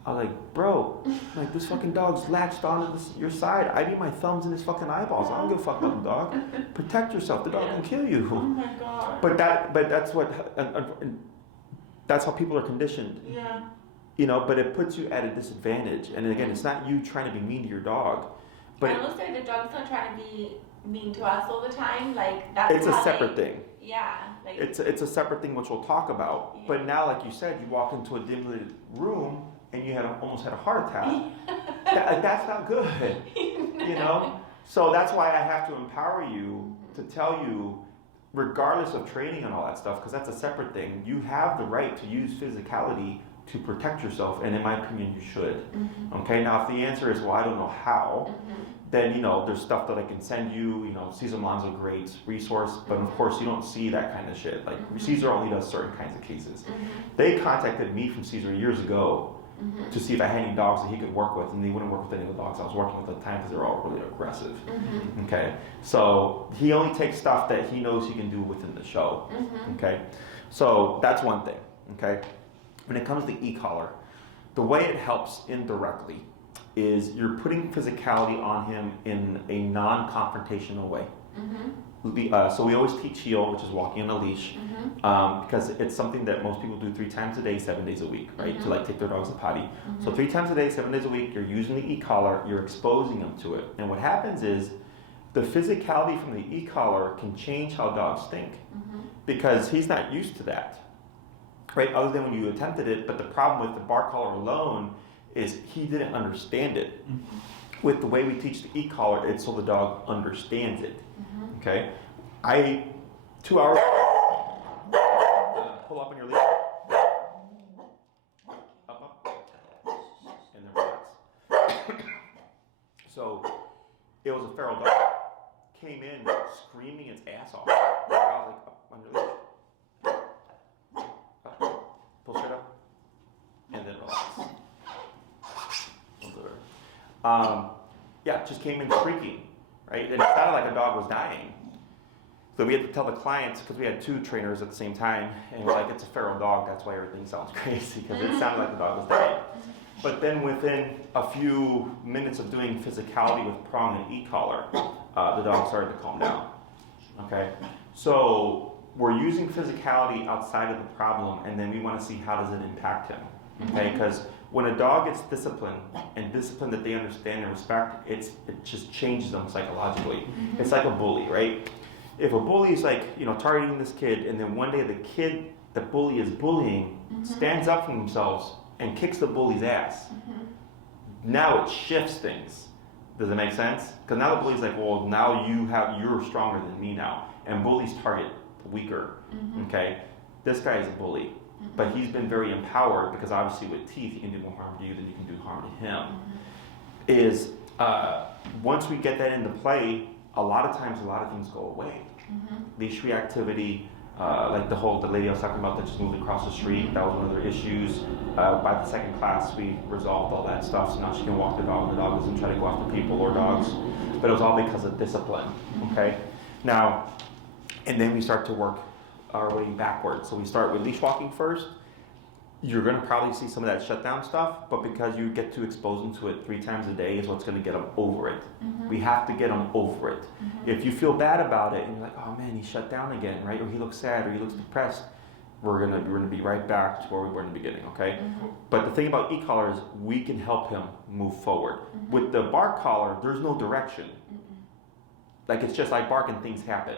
I was like, bro, like this fucking dog's latched onto your side. I need my thumbs in his fucking eyeballs. I don't give a fuck about the dog. Protect yourself. The dog can kill you. Oh my god. But that's what, that's how people are conditioned. Yeah. But it puts you at a disadvantage. And again, it's not you trying to be mean to your dog, but and also the dog's not trying to be mean to us all the time. Like that's it's a separate thing. Yeah. Like It's a separate thing which we'll talk about. Yeah. But now, like you said, you walk into a dim lit room and you almost had a heart attack. That's not good. So that's why I have to empower you to tell you, regardless of training and all that stuff, because that's a separate thing, you have the right to use physicality to protect yourself, and in my opinion, you should. Okay, now if the answer is, well, I don't know how, then there's stuff that I can send you. Cesar Milan's a great resource, but of course you don't see that kind of shit. Like Cesar only does certain kinds of cases. They contacted me from Cesar years ago to see if I had any dogs that he could work with, and they wouldn't work with any of the dogs I was working with at the time because they were all really aggressive. Okay, so he only takes stuff that he knows he can do within the show. Okay, so that's one thing. Okay, when it comes to e-collar, the way it helps indirectly is you're putting physicality on him in a non-confrontational way. So we always teach heel, which is walking on a leash, because it's something that most people do 3 times a day, 7 days a week, right? To like take their dogs to potty. So 3 times a day, 7 days a week, you're using the e-collar, you're exposing them to it. And what happens is the physicality from the e-collar can change how dogs think, because he's not used to that, right? Other than when you attempted it, but the problem with the bar collar alone is he didn't understand it. With the way we teach the e-collar, it's so the dog understands it. Okay, 2 hours. Pull up on your leash. Up, and then relax. So it was a feral dog. Came in screaming its ass off. I was like, up on your leash. Up. Pull straight up, and then relax. Just came in shrieking. Right? And it sounded like a dog was dying. So we had to tell the clients, because we had 2 trainers at the same time, and we're like, it's a feral dog, that's why everything sounds crazy, because it sounded like the dog was dying. But then within a few minutes of doing physicality with prong and e-collar, the dog started to calm down. Okay? So we're using physicality outside of the problem, and then we want to see how does it impact him. Okay? Because when a dog gets disciplined, and discipline that they understand and respect, it just changes them psychologically. It's like a bully, right? If a bully is like, targeting this kid, and then one day the kid the bully is bullying stands up for themselves and kicks the bully's ass, now it shifts things. Does it make sense? Because now the bully's like, well, now you're stronger than me now. And bullies target the weaker, okay? This guy is a bully. But he's been very empowered because obviously with teeth, he can do more harm to you than you can do harm to him. Once we get that into play, a lot of times a lot of things go away. Leash reactivity, like the lady I was talking about that just moved across the street, that was one of their issues. By the second class, we resolved all that stuff, so now she can walk the dog. The dog doesn't try to go after people or dogs. But it was all because of discipline, okay? Now, and then we start to work our way backwards. So we start with leash walking first. You're going to probably see some of that shutdown stuff, but because you get to expose them to it 3 times a day is what's going to get them over it. We have to get them over it. If you feel bad about it and you're like, oh man, he shut down again, right? Or he looks sad, or he looks depressed, we're gonna be right back to where we were in the beginning, okay? But the thing about e-collar is we can help him move forward. With the bark collar, there's no direction. Like it's just like bark and things happen.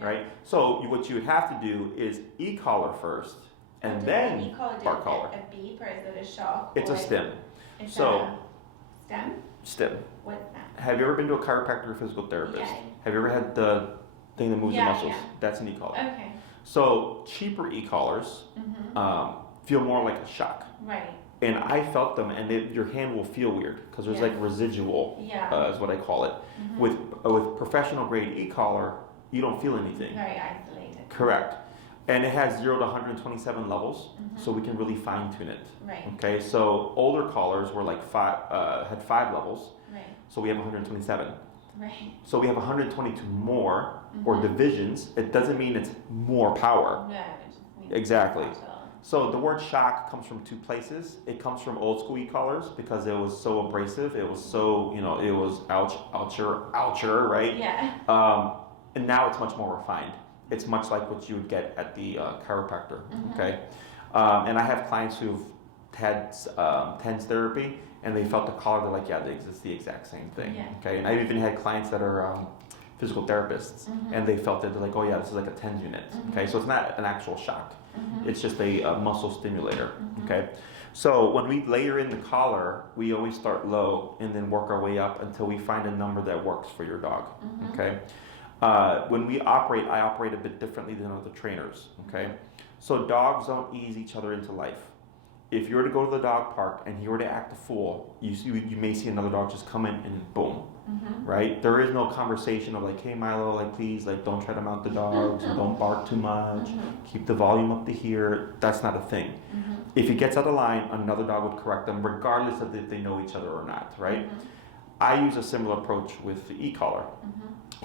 Right? So what you would have to do is e-collar first, and then bark collar. A beep or is it a shock? It's a stim. It's so a stem? Stim. What's that? Have you ever been to a chiropractor or physical therapist? Yeah. Have you ever had the thing that moves the muscles? Yeah. That's an e-collar. Okay. So cheaper e-collars feel more like a shock. Right. And I felt them, and your hand will feel weird because there's like residual, is what I call it. With professional grade e-collar, you don't feel anything. Very isolated. Correct. And it has 0 to 127 levels, so we can really fine tune it. Right. Okay, so older collars were like had 5 levels, Right. so we have 127. Right. So we have 122 more, or divisions. It doesn't mean it's more power. No, it just means Exactly. it's subtle. So the word shock comes from 2 places. It comes from old school e-collars because it was so abrasive. It was so, it was oucher, right? Yeah. And now it's much more refined. It's much like what you would get at the chiropractor, okay? And I have clients who've had TENS therapy, and they felt the collar, they're like, yeah, it's the exact same thing, okay? And I've even had clients that are physical therapists, and they felt that they're like, oh yeah, this is like a TENS unit, okay? So it's not an actual shock. It's just a muscle stimulator, okay? So when we layer in the collar, we always start low and then work our way up until we find a number that works for your dog, okay? When we operate, I operate a bit differently than other trainers, okay? So dogs don't ease each other into life. If you were to go to the dog park and he were to act a fool, you may see another dog just come in and boom, right? There is no conversation of like, hey Milo, like please, like don't try to mount the dogs, don't bark too much, keep the volume up to here. That's not a thing. If he gets out of line, another dog would correct them regardless of if they know each other or not, right? I use a similar approach with the e-collar.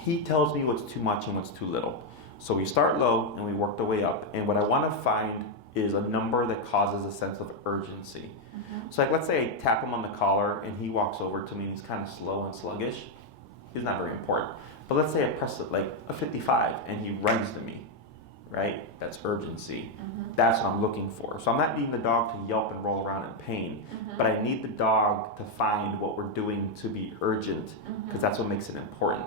He tells me what's too much and what's too little. So we start low and we work the way up. And what I want to find is a number that causes a sense of urgency. So like, let's say I tap him on the collar and he walks over to me and he's kind of slow and sluggish. It's not very important. But let's say I press it like a 55 and he runs to me, right? That's urgency. That's what I'm looking for. So I'm not needing the dog to yelp and roll around in pain, but I need the dog to find what we're doing to be urgent, because that's what makes it important.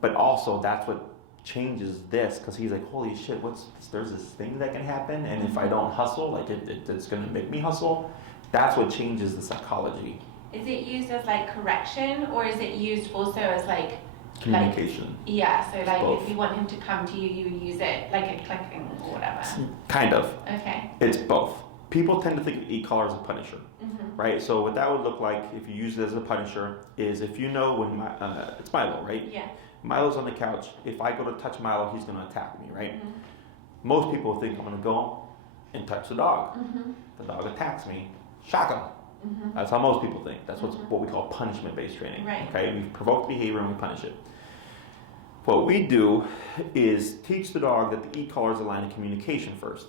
But also that's what changes this, because he's like, holy shit, there's this thing that can happen, and if I don't hustle, like it's going to make me hustle. That's what changes the psychology. Is it used as like correction, or is it used also as like communication? So like both. if you want him to come to you, you use it like a clicking or whatever. Kind of. Okay. It's both. People tend to think of e-collar as a punisher, right? So what that would look like if you use it as a punisher is if you know when it's Milo, right? Yeah. Milo's on the couch. If I go to touch Milo, he's going to attack me, right? Most people think I'm going to go and touch the dog. The dog attacks me, shock him. That's how most people think. That's what we call punishment-based training. Right. Okay, we provoke behavior and we punish it. What we do is teach the dog that the e-collar is a line of communication first.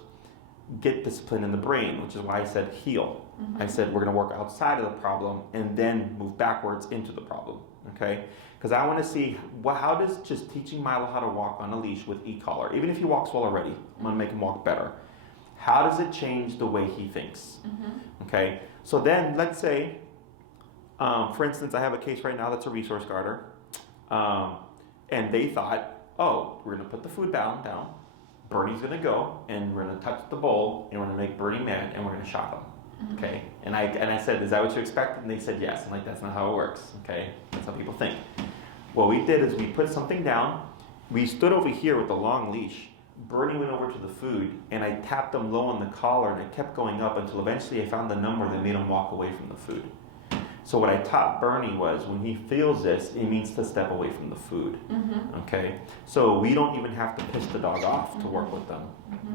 Get discipline in the brain, which is why I said heal. I said we're going to work outside of the problem and then move backwards into the problem. Okay, because I want to see how does just teaching Milo how to walk on a leash with e-collar, even if he walks well already, I'm going to make him walk better. How does it change the way he thinks? Okay, so then let's say, for instance, I have a case right now that's a resource guarder, and they thought, oh, we're going to put the food down. Bernie's going to go, and we're going to touch the bowl, and we're going to make Bernie mad, and we're going to shock him. Okay, and I said, is that what you expect? And they said yes. I'm like, that's not how it works. Okay, that's how people think. What we did is we put something down. We stood over here with the long leash. Bernie went over to the food, and I tapped him low on the collar, and it kept going up until eventually I found the number that made him walk away from the food. So what I taught Bernie was when he feels this, it means to step away from the food. Okay, so we don't even have to piss the dog off to work with them.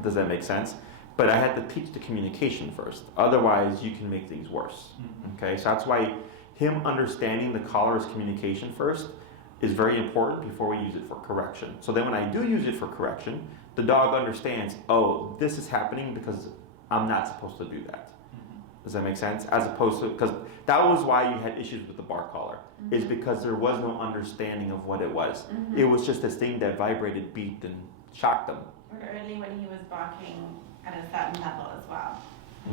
Does that make sense? But I had to teach the communication first. Otherwise, you can make things worse. Okay, so that's why him understanding the collar is communication first is very important before we use it for correction. So then when I do use it for correction, the dog understands, oh, this is happening because I'm not supposed to do that. Does that make sense? As opposed to, because that was why you had issues with the bar collar, is because there was no understanding of what it was. It was just this thing that vibrated, beeped, and shocked them. Or early when he was barking at a certain level as well.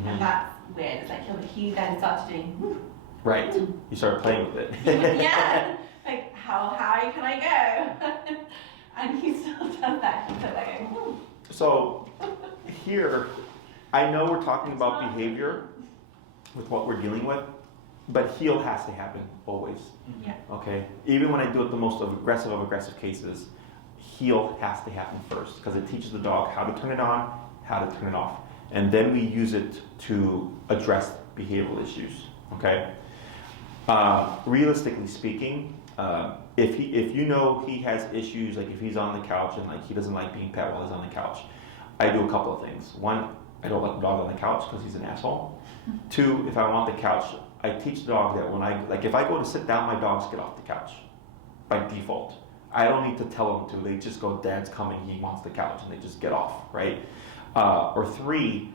And that's weird. It's like he then started doing Right. You started playing with it. yeah. Like how high can I go? And he still does that. He's like, So here, I know we're talking about behavior with what we're dealing with, but heal has to happen always. Yeah. Okay? Even when I do it the most aggressive of aggressive cases, heel has to happen first because it teaches the dog how to turn it on, how to turn it off. And then we use it to address behavioral issues, okay? Realistically speaking, if you know he has issues, like if he's on the couch and like he doesn't like being pet while he's on the couch, I do a couple of things. One, I don't let the dog on the couch because he's an asshole. Two, if I want the couch, I teach the dog that when if I go to sit down, my dogs get off the couch by default. I don't need to tell them to. They just go, Dad's coming, he wants the couch, and they just get off, right? Or three,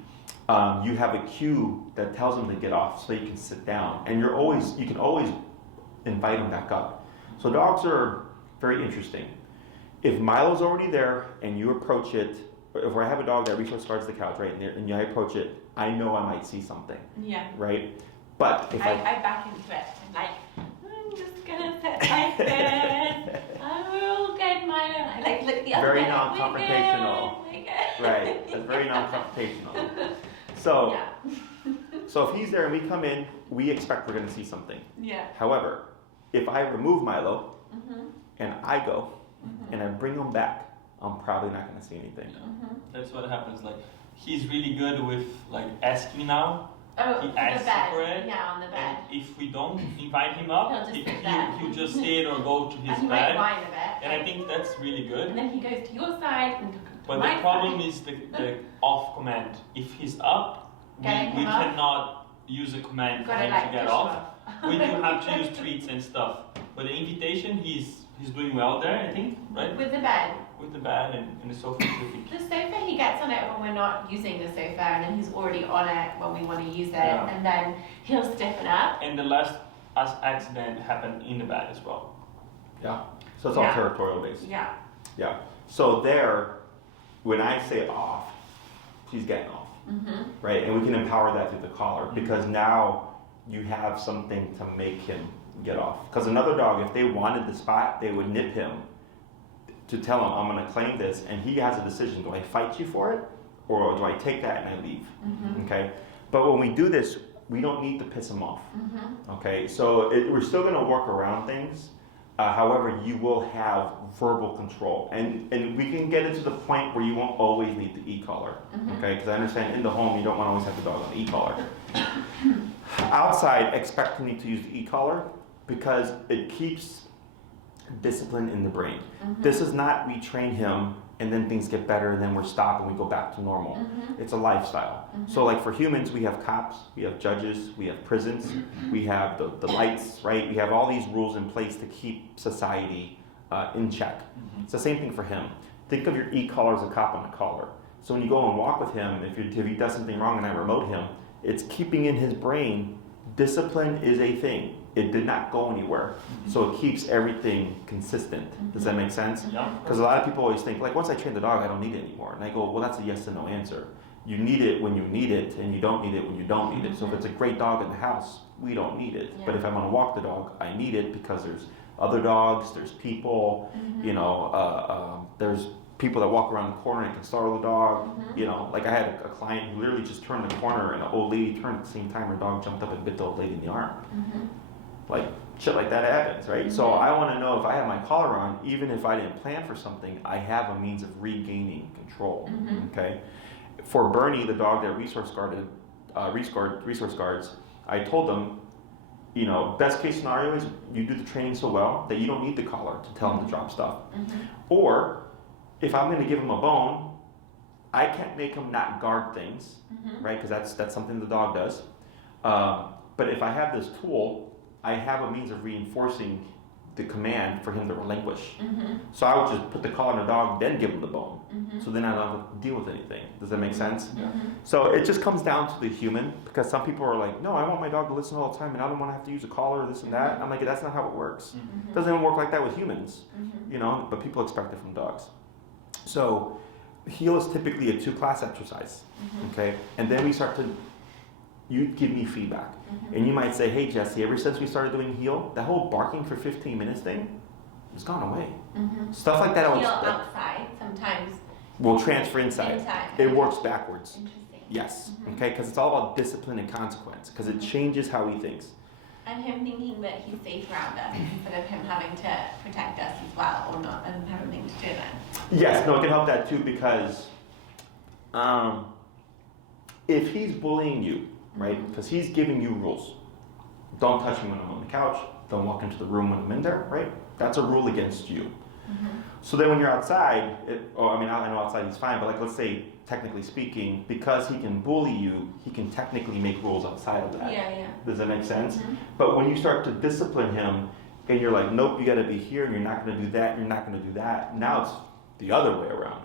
you have a cue that tells them to get off so you can sit down. And you can always invite them back up. So dogs are very interesting. If Milo's already there and you approach it, if I have a dog that resource guards the couch, right, and I approach it, I know I might see something. Yeah. Right? But if I back into it. I'm like, I'm just gonna sit like this. I will get Milo. I like look the other very way. non-confrontational. Right. That's very non-confrontational. So, so if he's there and we come in, we expect we're going to see something. Yeah. However, if I remove Milo and I go and I bring him back, I'm probably not going to see anything. That's what happens. Like he's really good with like asking now. Oh, he on the asks bed. for it. Yeah, on the bed. And if we don't invite him up, He'll just sit there. he'll just sit or go to his and he bed. might whine a bit. And I think that's really good. And then he goes to your side and to But my the problem side. is the off command. If he's up, we Getting him up? cannot use a command for Gotta him like to get push off. him We do have to use treats and stuff. But the invitation, he's doing well there, I think, right? With the bed. With the bed and the sofa. The sofa, he gets on it when we're not using the sofa, and then he's already on it when we want to use it, Yeah. and then he'll stiffen up. And the last accident happened in the bed as well. Yeah. So it's all Yeah. territorial based. Yeah. Yeah. So there, when I say off, she's getting off. Right? And we can empower that through the collar because now you have something to make him get off. Because another dog, if they wanted the spot, they would nip him to tell him, I'm going to claim this. And he has a decision. Do I fight you for it? Or do I take that and I leave? Okay? But when we do this, we don't need to piss him off. Okay? So we're still going to work around things. However, you will have verbal control. And we can get it to the point where you won't always need the e-collar. Okay? Because I understand in the home, you don't want to always have the dog on the e-collar. Outside, expect to need to use the e-collar because it keeps discipline in the brain. This is not we train him and then things get better and then we're stopped and we go back to normal. It's a lifestyle. So like for humans, we have cops, we have judges, we have prisons, we have the lights, right? We have all these rules in place to keep society in check. It's the same thing for him. Think of your e-collar as a cop on a collar. So when you go and walk with him, if he does something wrong and I remote him, it's keeping in his brain, discipline is a thing. It did not go anywhere. So it keeps everything consistent. Does that make sense? Yeah. Because a lot of people always think, like, once I train the dog, I don't need it anymore. And I go, well, that's a yes and no answer. You need it when you need it, and you don't need it when you don't need it. So if it's a great dog in the house, we don't need it. Yeah. But if I'm going to walk the dog, I need it because there's other dogs, there's people, you know, there's people that walk around the corner and can startle the dog. You know, like I had a client who literally just turned the corner and an old lady turned at the same time. Her dog jumped up and bit the old lady in the arm. Like shit like that happens, right? So I want to know if I have my collar on, even if I didn't plan for something, I have a means of regaining control. Okay. For Bernie, the dog that resource guards, I told them, you know, best case scenario is you do the training so well that you don't need the collar to tell him to drop stuff. Or if I'm going to give him a bone, I can't make him not guard things, right? Because that's something the dog does. But if I have this tool, I have a means of reinforcing the command for him to relinquish. So I would just put the collar on the dog, then give him the bone. So then I don't have to deal with anything. Does that make sense? So it just comes down to the human, because some people are like, no, I want my dog to listen all the time and I don't want to have to use a collar or this and that. I'm like, that's not how it works. It doesn't even work like that with humans, you know, but people expect it from dogs. So heel is typically a 2-class exercise, okay? And then we start to, you give me feedback. And you might say, hey, Jesse, ever since we started doing heel, that whole barking for 15 minutes thing has gone away. Stuff like that Heel outside sometimes. will transfer inside. It works backwards. Interesting. Yes, okay? Because it's all about discipline and consequence, because it changes how he thinks. And him thinking that he's safe around us instead of him having to protect us as well, or not, and having anything to do with it. Yes, no, it can help that too, because if he's bullying you, right, because he's giving you rules. Don't touch me when I'm on the couch. Don't walk into the room when I'm in there, right? That's a rule against you. So then when you're outside, I know outside he's fine, but like let's say, technically speaking, because he can bully you, he can technically make rules outside of that. Yeah. Does that make sense? But when you start to discipline him, and you're like, nope, you gotta be here, and you're not gonna do that, and you're not gonna do that, now it's the other way around.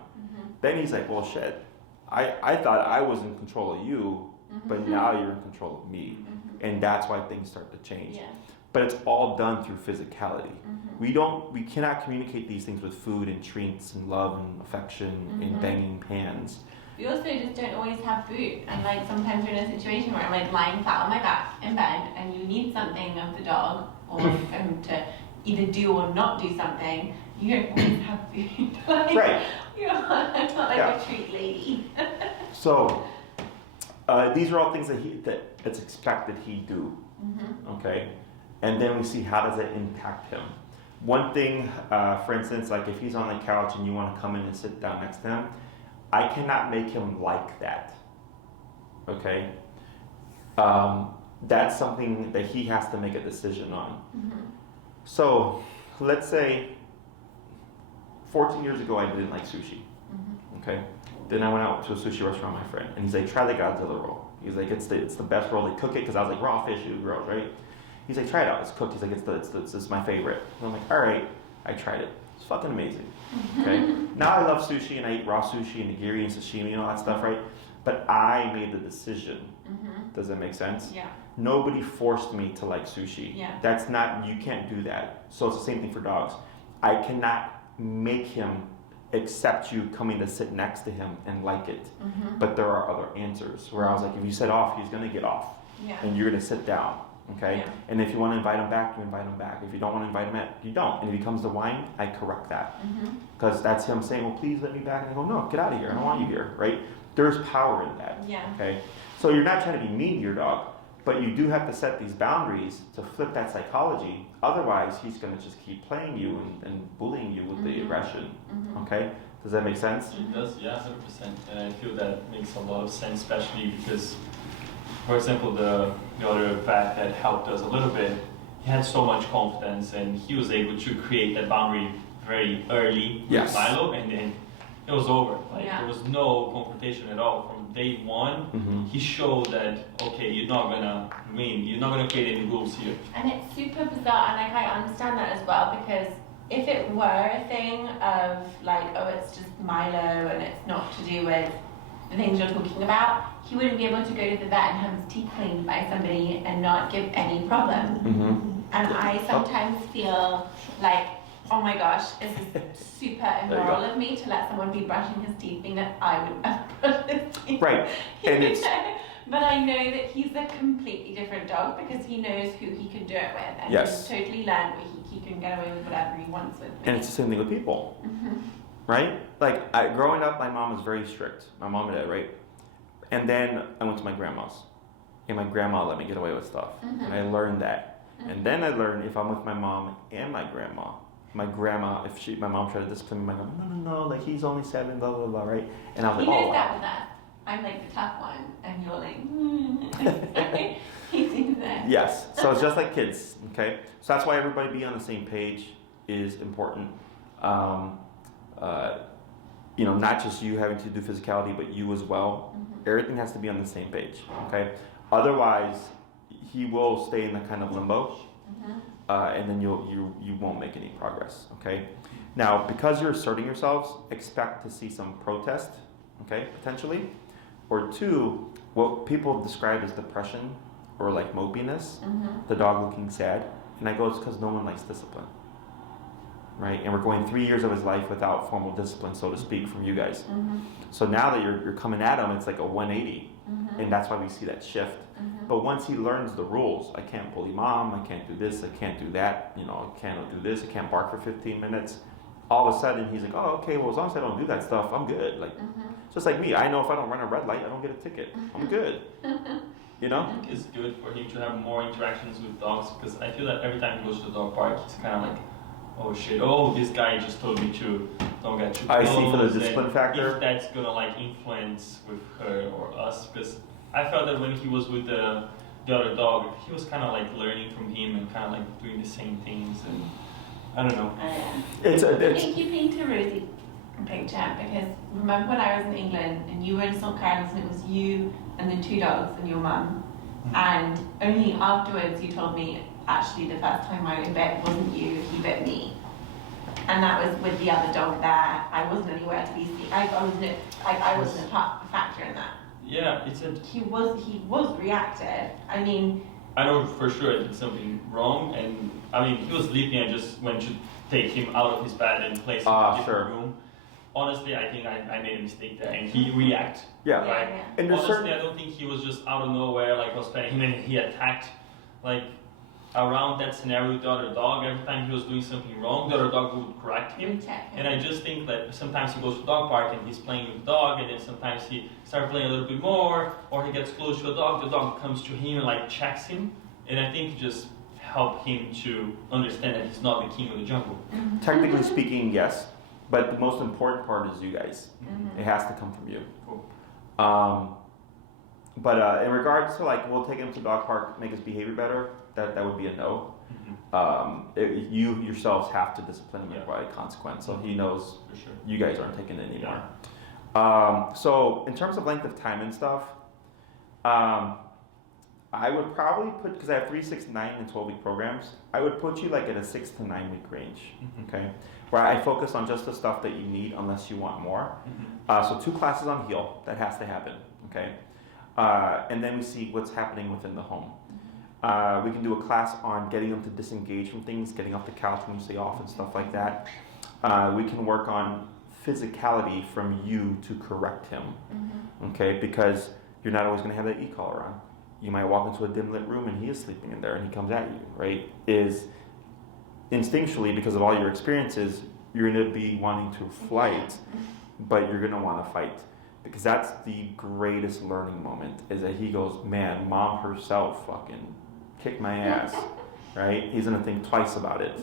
Then he's like, well, shit, I thought I was in control of you, but now you're in control of me. And that's why things start to change. Yeah. But it's all done through physicality. We cannot communicate these things with food and treats and love and affection and banging pans. We also just don't always have food, and like sometimes we're in a situation where I'm like lying flat on my back in bed, and you need something of the dog, or to either do or not do something. You don't always have food. Right. I'm not like a treat lady. So these are all things that it's expected he do. Okay, and then we see how does it impact him. One thing, for instance, like if he's on the couch and you want to come in and sit down next to him, I cannot make him like that. Okay, that's something that he has to make a decision on. So let's say 14 years ago I didn't like sushi. Okay, then I went out to a sushi restaurant with my friend, and he's like, try the Godzilla roll. He's like, it's the best roll. They cook it, because I was like, raw fish is gross, right? He's like, try it out. It's cooked. He's like, it's my favorite. And I'm like, all right. I tried it. It's fucking amazing. Okay. Now I love sushi, and I eat raw sushi and nigiri and sashimi and all that stuff, right? But I made the decision. Does that make sense? Yeah. Nobody forced me to like sushi. Yeah. That's not. You can't do that. So it's the same thing for dogs. I cannot make him accept you coming to sit next to him and like it. But there are other answers where I was like, if you sit off, he's gonna get off. Yeah. And you're gonna sit down. Okay? Yeah. And if you want to invite him back, you invite him back. If you don't want to invite him back, you don't. And if he comes to whine, I correct that. Because that's him saying, well, please let me back. And I go, no, get out of here. I don't want you here, right? There's power in that. Yeah. Okay? So you're not trying to be mean to your dog, but you do have to set these boundaries to flip that psychology. Otherwise, he's going to just keep playing you and bullying you with the aggression. Okay? Does that make sense? It does, yeah, 100%. And I feel that makes a lot of sense, especially because, for example, the other vet that helped us a little bit, he had so much confidence, and he was able to create that boundary very early with Milo, and then it was over. There was no confrontation at all. From day one, he showed that, okay, you're not gonna win, you're not gonna create any rules here. And it's super bizarre, and like, I understand that as well, because if it were a thing of like, oh, it's just Milo and it's not to do with the things you're talking about, he wouldn't be able to go to the vet and have his teeth cleaned by somebody and not give any problem. And I sometimes feel like, oh my gosh, this is super immoral of me to let someone be brushing his teeth, being that I would never brush his teeth. Right. And it's, but I know that he's a completely different dog because he knows who he can do it with, and he's totally learned where he can get away with whatever he wants with me. And it's the same thing with people. Right? Like, growing up, my mom was very strict. My mom and dad, right? And then I went to my grandma's. And my grandma let me get away with stuff. And I learned that. And then I learned if I'm with my mom and my grandma, if my mom tried to discipline me, I go, no, like he's only 7, blah, blah, blah, right? And I was like, he knows that with us. I'm like the tough one, and you're like, he seems that. Yes. So it's just like kids, okay? So that's why everybody being on the same page is important. Not just you having to do physicality, but you as well. Everything has to be on the same page, okay? Otherwise, he will stay in the kind of limbo, and then you won't make any progress, okay? Now, because you're asserting yourselves, expect to see some protest, okay, potentially. Or 2, what people describe as depression or like mopiness, the dog looking sad. And I go, it's because no one likes discipline. Right? And we're going 3 years of his life without formal discipline, so to speak, from you guys. So now that you're coming at him, it's like a 180. And that's why we see that shift. But once he learns the rules, I can't bully mom, I can't do this, I can't do that, I can't do this, I can't bark for 15 minutes. All of a sudden, he's like, oh, okay, well, as long as I don't do that stuff, I'm good. Like, just like me, I know if I don't run a red light, I don't get a ticket. I'm good. You know? I think it's good for him to have more interactions with dogs because I feel that every time he goes to the dog park, he's kind of like, oh shit, oh this guy just told me to don't get too close. I see for the discipline and factor. if that's gonna like influence with her or us, because I felt that when he was with the other dog, he was kind of like learning from him and kind of like doing the same things, and I don't know. It's I think you paint a rosy picture because remember when I was in England and you were in St. Carlos and it was you and the 2 dogs and your mum, and only afterwards you told me actually the first time I bit wasn't you, he bit me. And that was with the other dog there. I wasn't anywhere to be seen. I wasn't a factor in that. Yeah, it's a. He was reactive. I mean, I know for sure I did something wrong, and I mean he was sleeping. I just went to take him out of his bed and place him in a different room. Honestly, I think I made a mistake there, and he reacted. Yeah. Right. Yeah. And there's Honestly, I don't think he was just out of nowhere like I was petting him and he attacked. Like around that scenario with the other dog, every time he was doing something wrong, the other dog would correct him. And I just think that sometimes he goes to the dog park and he's playing with the dog, and then sometimes he starts playing a little bit more, or he gets close to a dog, the dog comes to him and like checks him. And I think it just helped him to understand that he's not the king of the jungle. Technically speaking, yes. But the most important part is you guys. It has to come from you. Cool. But in regards to like, we'll take him to the dog park, make his behavior better, that would be a no. You yourselves have to discipline him by consequence, so he knows For sure. you guys aren't taking it anymore. So in terms of length of time and stuff, I would probably put, because I have 3, 6, 9, and 12-week programs, I would put you like at a 6 to 9 week range, okay? Where I focus on just the stuff that you need unless you want more. So 2 classes on heel, that has to happen, okay? And then we see what's happening within the home. We can do a class on getting them to disengage from things, getting off the couch when you stay off and stuff like that. We can work on physicality from you to correct him, okay? Because you're not always gonna have that e-collar on. You might walk into a dim lit room and he is sleeping in there and he comes at you, right? Is instinctually, because of all your experiences, you're gonna be wanting to flight, but you're gonna wanna fight. Because that's the greatest learning moment, is that he goes, man, mom herself fucking kicked my ass, right? He's gonna think twice about it.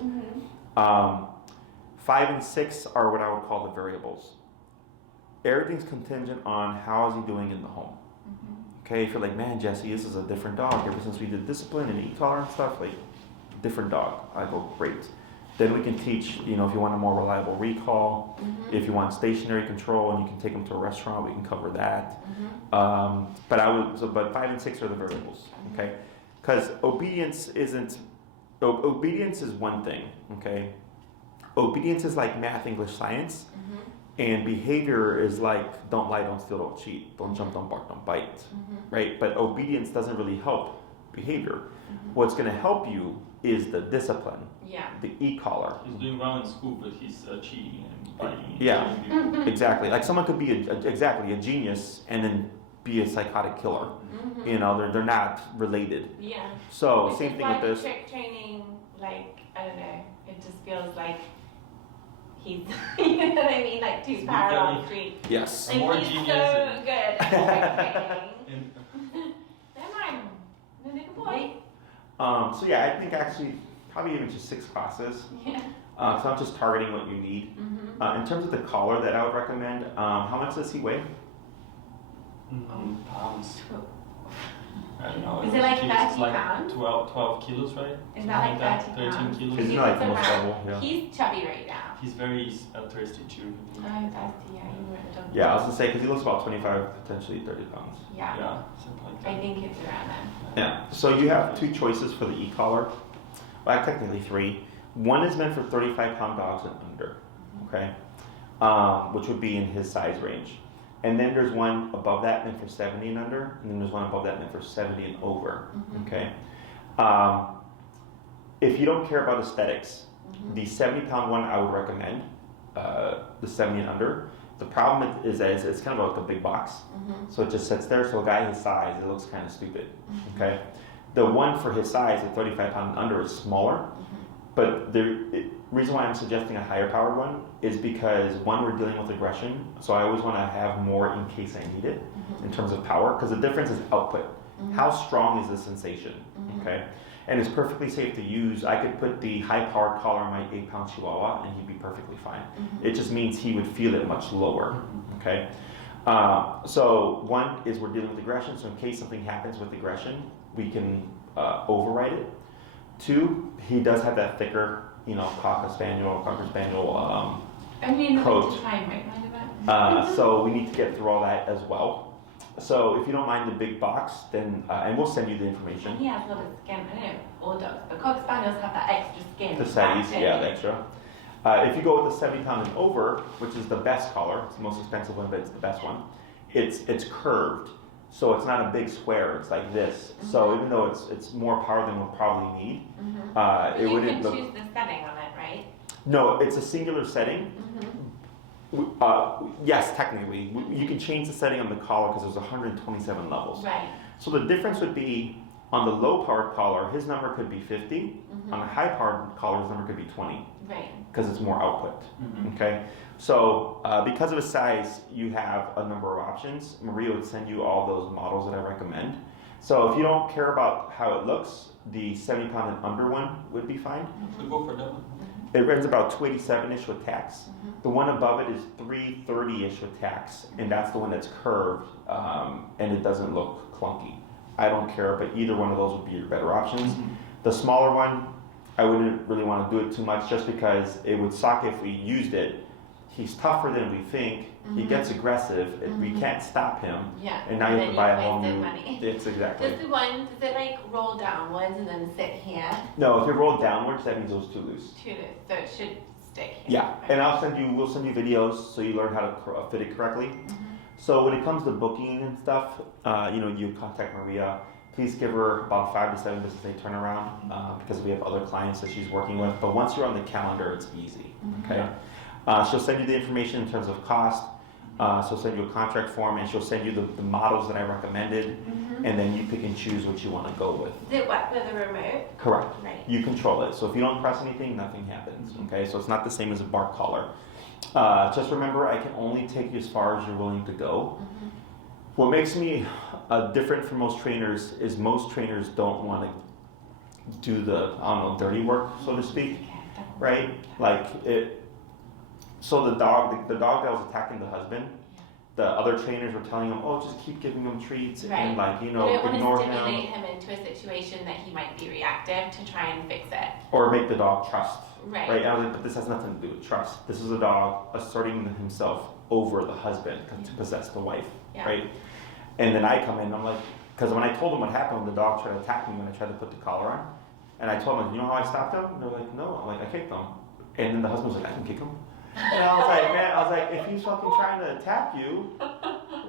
5 and 6 are what I would call the variables. Everything's contingent on how is he doing in the home. Okay, if you're like, man, Jesse, this is a different dog. Ever since we did discipline and e-collar and stuff, like, different dog. I go, great. Then we can teach, if you want a more reliable recall, if you want stationary control and you can take them to a restaurant, we can cover that. But 5 and 6 are the variables, okay? Because obedience is one thing, okay? Obedience is like math, English, science. And behavior is like, don't lie, don't steal, don't cheat, don't jump, don't bark, don't bite, right? But obedience doesn't really help behavior. What's going to help you is the discipline, the e-collar. He's doing well in school, but he's cheating and biting. Yeah, exactly. Like someone could be a genius and then be a psychotic killer. They're not related. Yeah. So Which same is thing why with the this. trick training, like, I don't know, it just feels like he's, you know what I mean, like 2 parallel streets. Yes. And More he's genius so and- good at trick training. Never mind. No nigga boy. So yeah, I think actually probably even just 6 classes. Yeah. So I'm just targeting what you need. In terms of the collar that I would recommend, how much does he weigh? Pounds. I don't know. Is it like 30 it's like pounds? 12 kilos, right? Is that like 30 13 pounds? kilos. He's He's like also almost round. double, yeah. He's chubby right now. He's very thirsty too. Oh, thirsty, yeah, you were at the dog. Yeah, I was gonna say because he looks about 25, potentially 30 pounds. Yeah. Yeah, something like that. I think it's around then. Yeah. So you have 2 choices for the e-collar. Well, technically 3. One is meant for 35-pound dogs and under, okay, which would be in his size range. And then there's one above that meant for 70 and under, and then there's one above that meant for 70 and over, okay? If you don't care about aesthetics, the 70-pound one I would recommend, the 70 and under. The problem is that it's kind of like a big box, so it just sits there. So a guy his size, it looks kind of stupid, okay? The one for his size, the 35-pound and under, is smaller, but the reason why I'm suggesting a higher powered one is because, one, we're dealing with aggression, so I always want to have more in case I need it in terms of power, because the difference is output. How strong is the sensation? Okay, and it's perfectly safe to use. I could put the high-powered collar on my 8-pound Chihuahua, and he'd be perfectly fine. It just means he would feel it much lower. Okay, so one is we're dealing with aggression. So in case something happens with aggression, we can override it. Two, he does have that thicker, cocker spaniel coat. So we need to get through all that as well. So if you don't mind the big box, then and we'll send you the information. And he has a lot of skin. I don't know all dogs, but cocker spaniels have that extra skin. The setties, yeah, the extra. If you go with the 70-pound and over, which is the best collar, it's the most expensive one, but it's the best one. It's curved, so it's not a big square. It's like this. So even though it's more power than we'll probably need, it wouldn't look. You can choose the setting on it, right? No, it's a singular setting. Yes, technically, you can change the setting on the collar because there's 127 levels. Right. So the difference would be on the low-powered collar, his number could be 50. On a high-powered collar, his number could be 20. Right. Because it's more output. Okay. So because of his size, you have a number of options. Maria would send you all those models that I recommend. So if you don't care about how it looks, the 70-pound and under one would be fine. So go for that one. It runs about 287-ish with tax. The one above it is 330-ish with tax, and that's the one that's curved, and it doesn't look clunky. I don't care, but either one of those would be your better options. The smaller one, I wouldn't really want to do it too much just because it would suck if we used it. He's tougher than we think. He gets aggressive. We can't stop him. Yeah. And now you have to buy a whole new. Money. It's exactly. Does it like roll downwards and then sit here? No, if you roll downwards, that means it was too loose. Too loose, so it should stick here. Yeah, and we'll send you videos so you learn how to fit it correctly. So when it comes to booking and stuff, you contact Maria. Please give her about 5 to 7 business day turnaround because we have other clients that she's working with. But once you're on the calendar, it's easy. Okay. She'll send you the information in terms of cost. She'll send you a contract form, and she'll send you the models that I recommended, and then you pick and choose what you want to go with. Does it work with a remote? Correct. Right. You control it. So if you don't press anything, nothing happens. Okay. So it's not the same as a bark collar. Just remember, I can only take you as far as you're willing to go. What makes me different from most trainers is most trainers don't want to do the dirty work, so to speak, right? Like it. So the dog that was attacking the husband, the other trainers were telling him, "Oh, just keep giving him treats and You don't ignore want to stimulate him, him into a situation that he might be reactive to try and fix it." or make the dog trust." Right. Right. I was like, but this has nothing to do with trust. This is a dog asserting himself over the husband to possess the wife, right? And then I come in, and I'm like, because when I told him what happened, the dog tried to attack me when I tried to put the collar on, and I told him, "You know how I stopped him?" And they're like, "No." I'm like, "I kicked him," and then the husband was like, "I can kick him." And I was like, "Man, if he's fucking trying to attack you,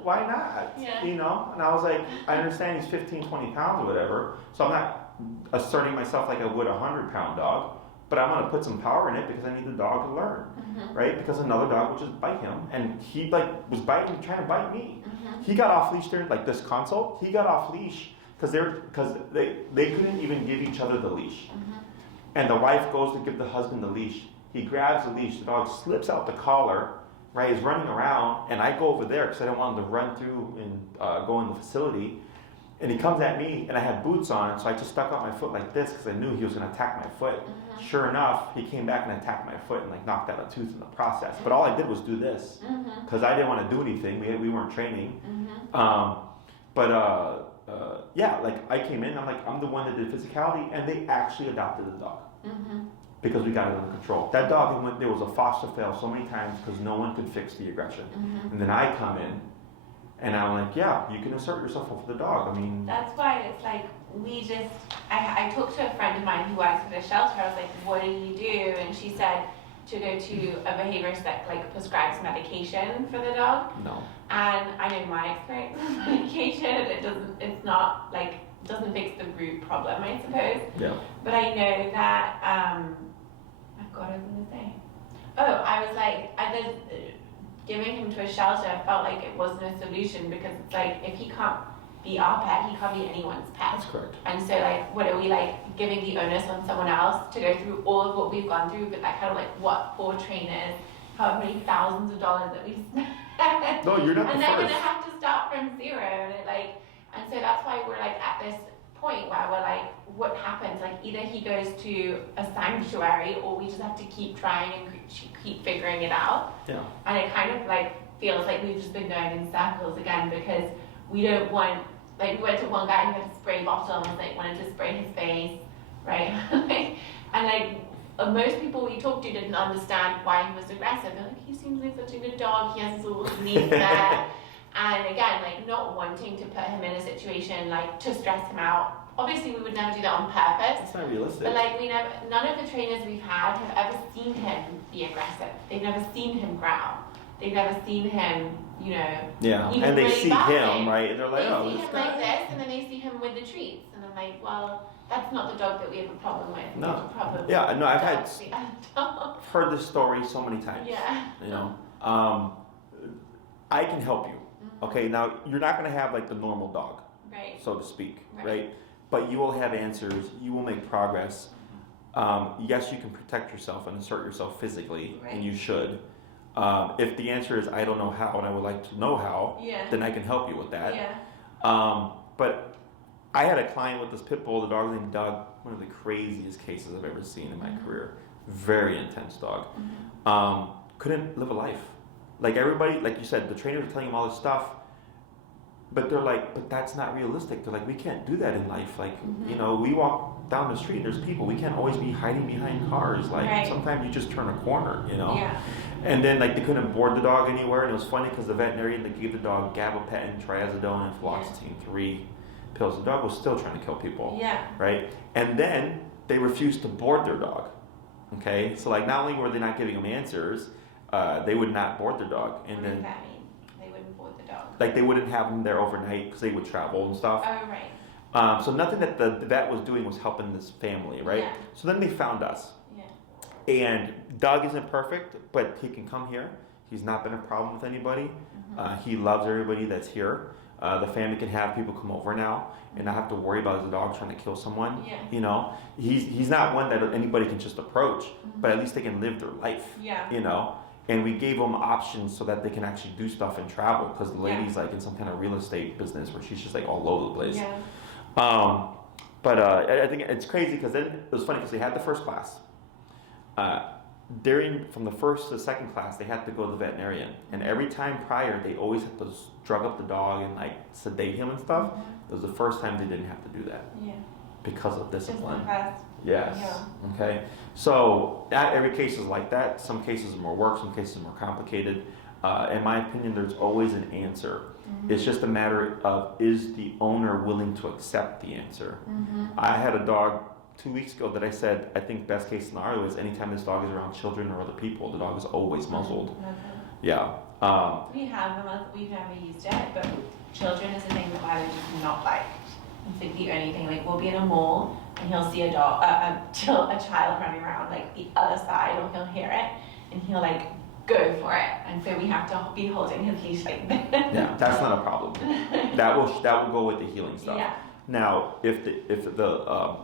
why not?" Yeah. And I was like, I understand he's 15, 20 pounds or whatever, so I'm not asserting myself like I would a 100-pound dog. But I'm gonna put some power in it because I need the dog to learn, right? Because another dog would just bite him, and he was trying to bite me. He got off leash during this consult. He got off leash because they couldn't even give each other the leash. And the wife goes to give the husband the leash. He grabs the leash. The dog slips out the collar, right? He's running around, and I go over there because I don't want him to run through and go in the facility. And he comes at me, and I had boots on, so I just stuck out my foot like this because I knew he was going to attack my foot. Sure enough, he came back and attacked my foot and knocked out a tooth in the process. But all I did was do this because I didn't want to do anything. We weren't training. I came in. I'm the one that did physicality, and they actually adopted the dog because we got it under control. That dog, there was a foster fail so many times because no one could fix the aggression. And then I come in. And I'm like, yeah, you can assert yourself over the dog. I mean, that's why it's like I talked to a friend of mine who works at a shelter. I was like, what do you do? And she said to go to a behaviorist that prescribes medication for the dog. No. And I know my experience with medication, doesn't fix the root problem, I suppose. Yeah. But I know that I was gonna say. Oh, I was like, giving him to a shelter felt like it wasn't a solution because it's like if he can't be our pet, he can't be anyone's pet. That's correct. And so what are we giving the onus on someone else to go through all of what we've gone through, but that kind of what poor trainers, how many thousands of dollars that we've spent. No, you're not and the they're first. gonna have to start from zero, and so that's why we're like at this point where we're like, what happens? Like either he goes to a sanctuary or we just have to keep trying and keep figuring it out. Yeah. And it kind of like feels like we've just been going in circles again because we don't want, like we went to one guy who had a spray bottle and was like wanted to spray his face, right? And like most people we talked to didn't understand why he was aggressive. They're like, he seems like such a good dog, he has his little needs there. And again, like not wanting to put him in a situation like to stress him out. Obviously we would never do that on purpose. It's not realistic. But like none of the trainers we've had have ever seen him be aggressive. They've never seen him growl. They've never seen him, you know. Yeah, even and they really see barking. him, right? And they're like, They oh, see this him guy. like this, and then they see him with the treats, and I'm like, well, that's not the dog that we have a problem with. We No. have a problem. Yeah, with no, I've the had- dogs we adopt. I've heard this story so many times. Yeah. You know, I can help you. Okay, now you're not going to have like the normal dog, Right. so to speak, Right. right? But you will have answers. You will make progress. Yes, you can protect yourself and assert yourself physically, Right. and you should. If the answer is I don't know how and I would like to know how, Yeah. then I can help you with that. Yeah. But I had a client with this pit bull. The dog named Doug. One of the craziest cases I've ever seen in my career. Very intense dog. Couldn't live a life. Like everybody, like you said, the trainers are telling him all this stuff. But they're like, but that's not realistic. They're like, we can't do that in life. Like, you know, we walk down the street and there's people. We can't always be hiding behind cars. Like, Right. sometimes you just turn a corner, you know? Yeah. And then, like, they couldn't board the dog anywhere. And it was funny because the veterinarian, they gave the dog gabapentin, triazidone, and fluoxetine, 3 pills. The dog was still trying to kill people. Yeah. Right? And then they refused to board their dog. Okay? So, like, not only were they not giving them answers, they would not board their dog. And What then, does that mean? They wouldn't board the dog. like, they wouldn't have them there overnight because they would travel and stuff. Oh, right. So nothing that the vet was doing was helping this family, right? Yeah. So then they found us. Yeah. And Doug isn't perfect, but he can come here. He's not been a problem with anybody. He loves everybody that's here. The family can have people come over now and not have to worry about his dog trying to kill someone. Yeah. You know, he's not one that anybody can just approach, but at least they can live their life. Yeah. You know, and we gave them options so that they can actually do stuff and travel because the Yeah. lady's like in some kind of real estate business where she's just like all over the place. Yeah. But I think it's crazy because then it was funny because they had the first class. From the first to the second class, they had to go to the veterinarian, and every time prior, they always had to drug up the dog and like sedate him and stuff. It was the first time they didn't have to do that Yeah. because of Just discipline. the past. Yes. Yeah. Okay. So not every case is like that. Some cases are more work. Some cases are more complicated. In my opinion, there's always an answer. It's just a matter of is the owner willing to accept the answer. I had a dog 2 weeks ago that I said I think best case scenario is anytime this dog is around children or other people, the dog is always muzzled. Okay. Yeah. We have them, we've never used it, but children is a thing that Milo does not like. It's like the only thing, like we'll be in a mall and he'll see a dog, a child running around like the other side, or he'll hear it and he'll like go for it, and so we have to be holding his leash like this. Yeah, that's not a problem. That will go with the healing stuff. Yeah. Now, if the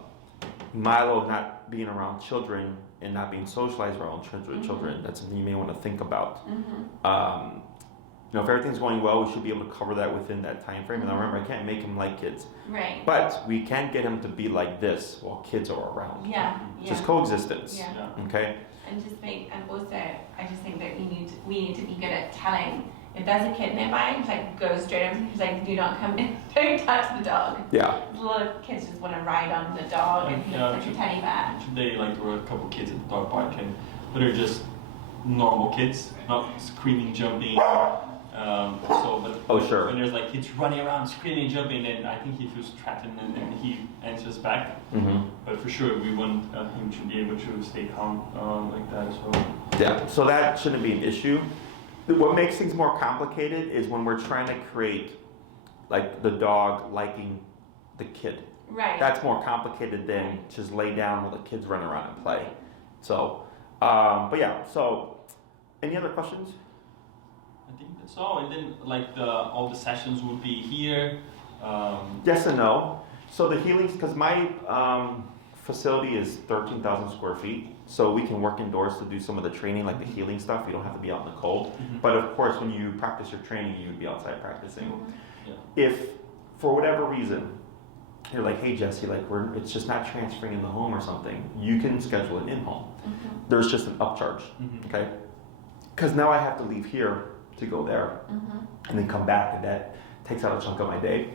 Milo not being around children and not being socialized around children, that's something you may want to think about. You know, if everything's going well, we should be able to cover that within that time frame. And remember, I can't make him like kids, Right. but we can get him to be like this while kids are around. Yeah. Just coexistence. Yeah. Yeah. Okay. And also, I just think that we need to be good at telling if there's a kid nearby, just like go straight over. He's like, do not come in, don't touch the dog. Yeah. A lot of kids just want to ride on the dog, and he looks like a teddy bear. Today, like there were a couple kids at the dog park, but they're just normal kids, not screaming, jumping. Oh, sure. When there's like kids running around, screaming, jumping, then I think he feels threatened and he answers back. But for sure, we want him to be able to stay calm like that as well. Yeah. So that shouldn't be an issue. What makes things more complicated is when we're trying to create like the dog liking the kid. Right. That's more complicated than just lay down while the kids run around and play. So, but yeah. So, any other questions? I think that's all. And then like all the sessions would be here. Yes and no. So the healings, because my facility is 13,000 square feet, so we can work indoors to do some of the training, like the healing stuff. You don't have to be out in the cold. But of course, when you practice your training, you would be outside practicing. If for whatever reason, you're like, hey Jesse, like it's just not transferring in the home or something, you can schedule it in home. There's just an upcharge, okay? Because now I have to leave here to go there and then come back, and that takes out a chunk of my day.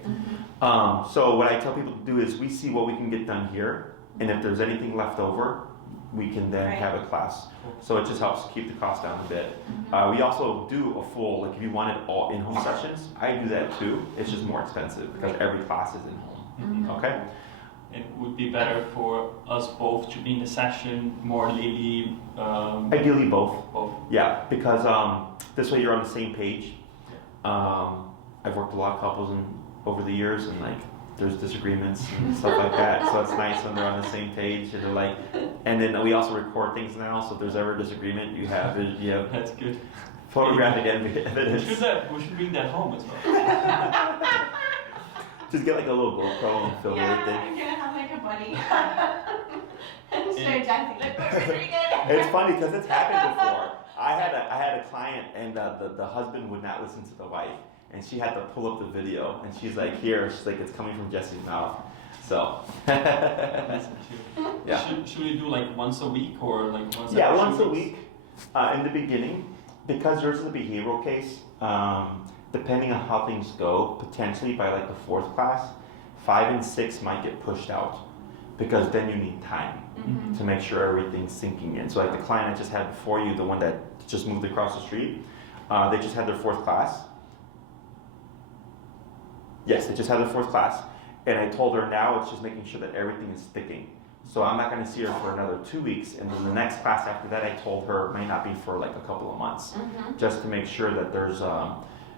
So what I tell people to do is we see what we can get done here, and if there's anything left over, we can then have a class. So it just helps keep the cost down a bit. We also do a full, like if you wanted all in-home sessions, I do that too. It's just more expensive because every class is in-home, okay? It would be better for us both to be in the session more lately. Ideally both. Both. Yeah, because this way you're on the same page. I've worked with a lot of couples over the years, and like there's disagreements and stuff like that. So it's nice when they're on the same page, and they're like, and then we also record things now. So if there's ever a disagreement, you have That's good. photographic evidence. We should bring that home as well. Just get like a little GoPro and film everything. I'm gonna have like a buddy. And show Jesse, look, we're pretty good. It's funny because it's happened before. I had a client, and the husband would not listen to the wife, and she had to pull up the video, and she's like, here, she's like, it's coming from Jesse's mouth. So yeah. Should we do like once a week or like once? Yeah, every once 2 a weeks? week in the beginning, because yours is a behavioral case. Depending on how things go, potentially by like the 4th class, 5 and 6 might get pushed out, because then you need time to make sure everything's sinking in. So like the client I just had before you, the one that just moved across the street, they just had their 4th class. Yes, they just had their 4th class, and I told her now it's just making sure that everything is sticking. So I'm not going to see her for another 2 weeks, and then the next class after that, I told her might not be for like a couple of months, just to make sure that there's,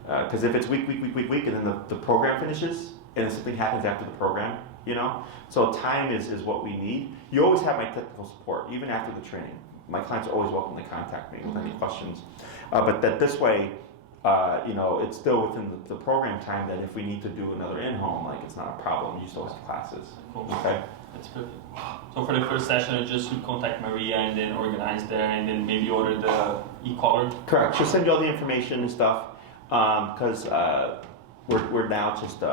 because if it's week, and then the program finishes, and then something happens after the program, you know? So time is what we need. You always have my technical support, even after the training. My clients are always welcome to contact me with any questions. But that this way, you know, it's still within the program time, that if we need to do another in-home, like it's not a problem. You still have classes. Cool. Okay? That's perfect. So for the first session, I just should contact Maria and then organize there, and then maybe order the e-collar. Correct. She'll send you all the information and stuff, because we're now just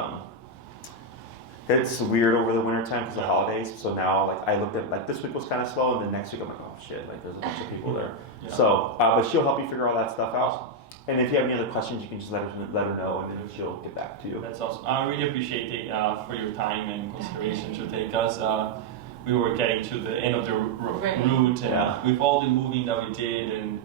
it's weird over the winter time because of the holidays. So now, like, I looked at, like, this week was kind of slow, and then next week I'm like, oh shit, like there's a bunch of people there. Yeah. So, but she'll help you figure all that stuff out. And if you have any other questions, you can just let her know, and then she'll get back to you. That's awesome. I really appreciate it for your time and consideration to take us. We were getting to the end of the route, and with all the moving that we did, and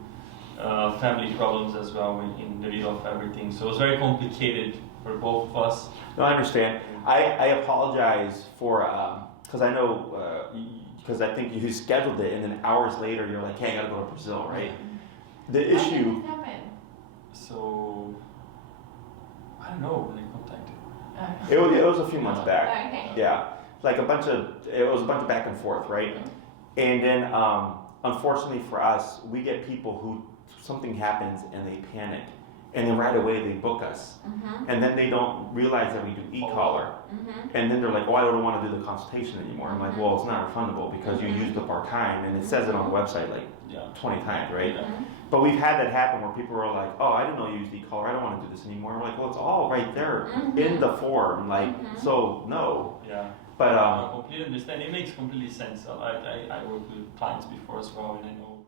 family problems as well in the middle of everything. So it was very complicated for both of us. No, I understand. I apologize for, because I know, because I think you scheduled it, and then hours later you're like, hey, I gotta go to Brazil, right? The issue. So I don't know when I contacted. It was a few months back. Okay. Yeah, like it was a bunch of back and forth, right? And then, unfortunately for us, we get people who something happens and they panic, and then right away they book us, and then they don't realize that we do e-collar, and then they're like, oh, I don't want to do the consultation anymore. I'm like, well, it's not refundable because you used up our time, and it says it on the website like 20 times, right? But we've had that happen where people are like, oh, I didn't know you used e-collar, I don't want to do this anymore. We're like, well, it's all right there in the form, like, so no. Yeah. But I completely understand. It makes completely sense. I worked with clients before as well, and I know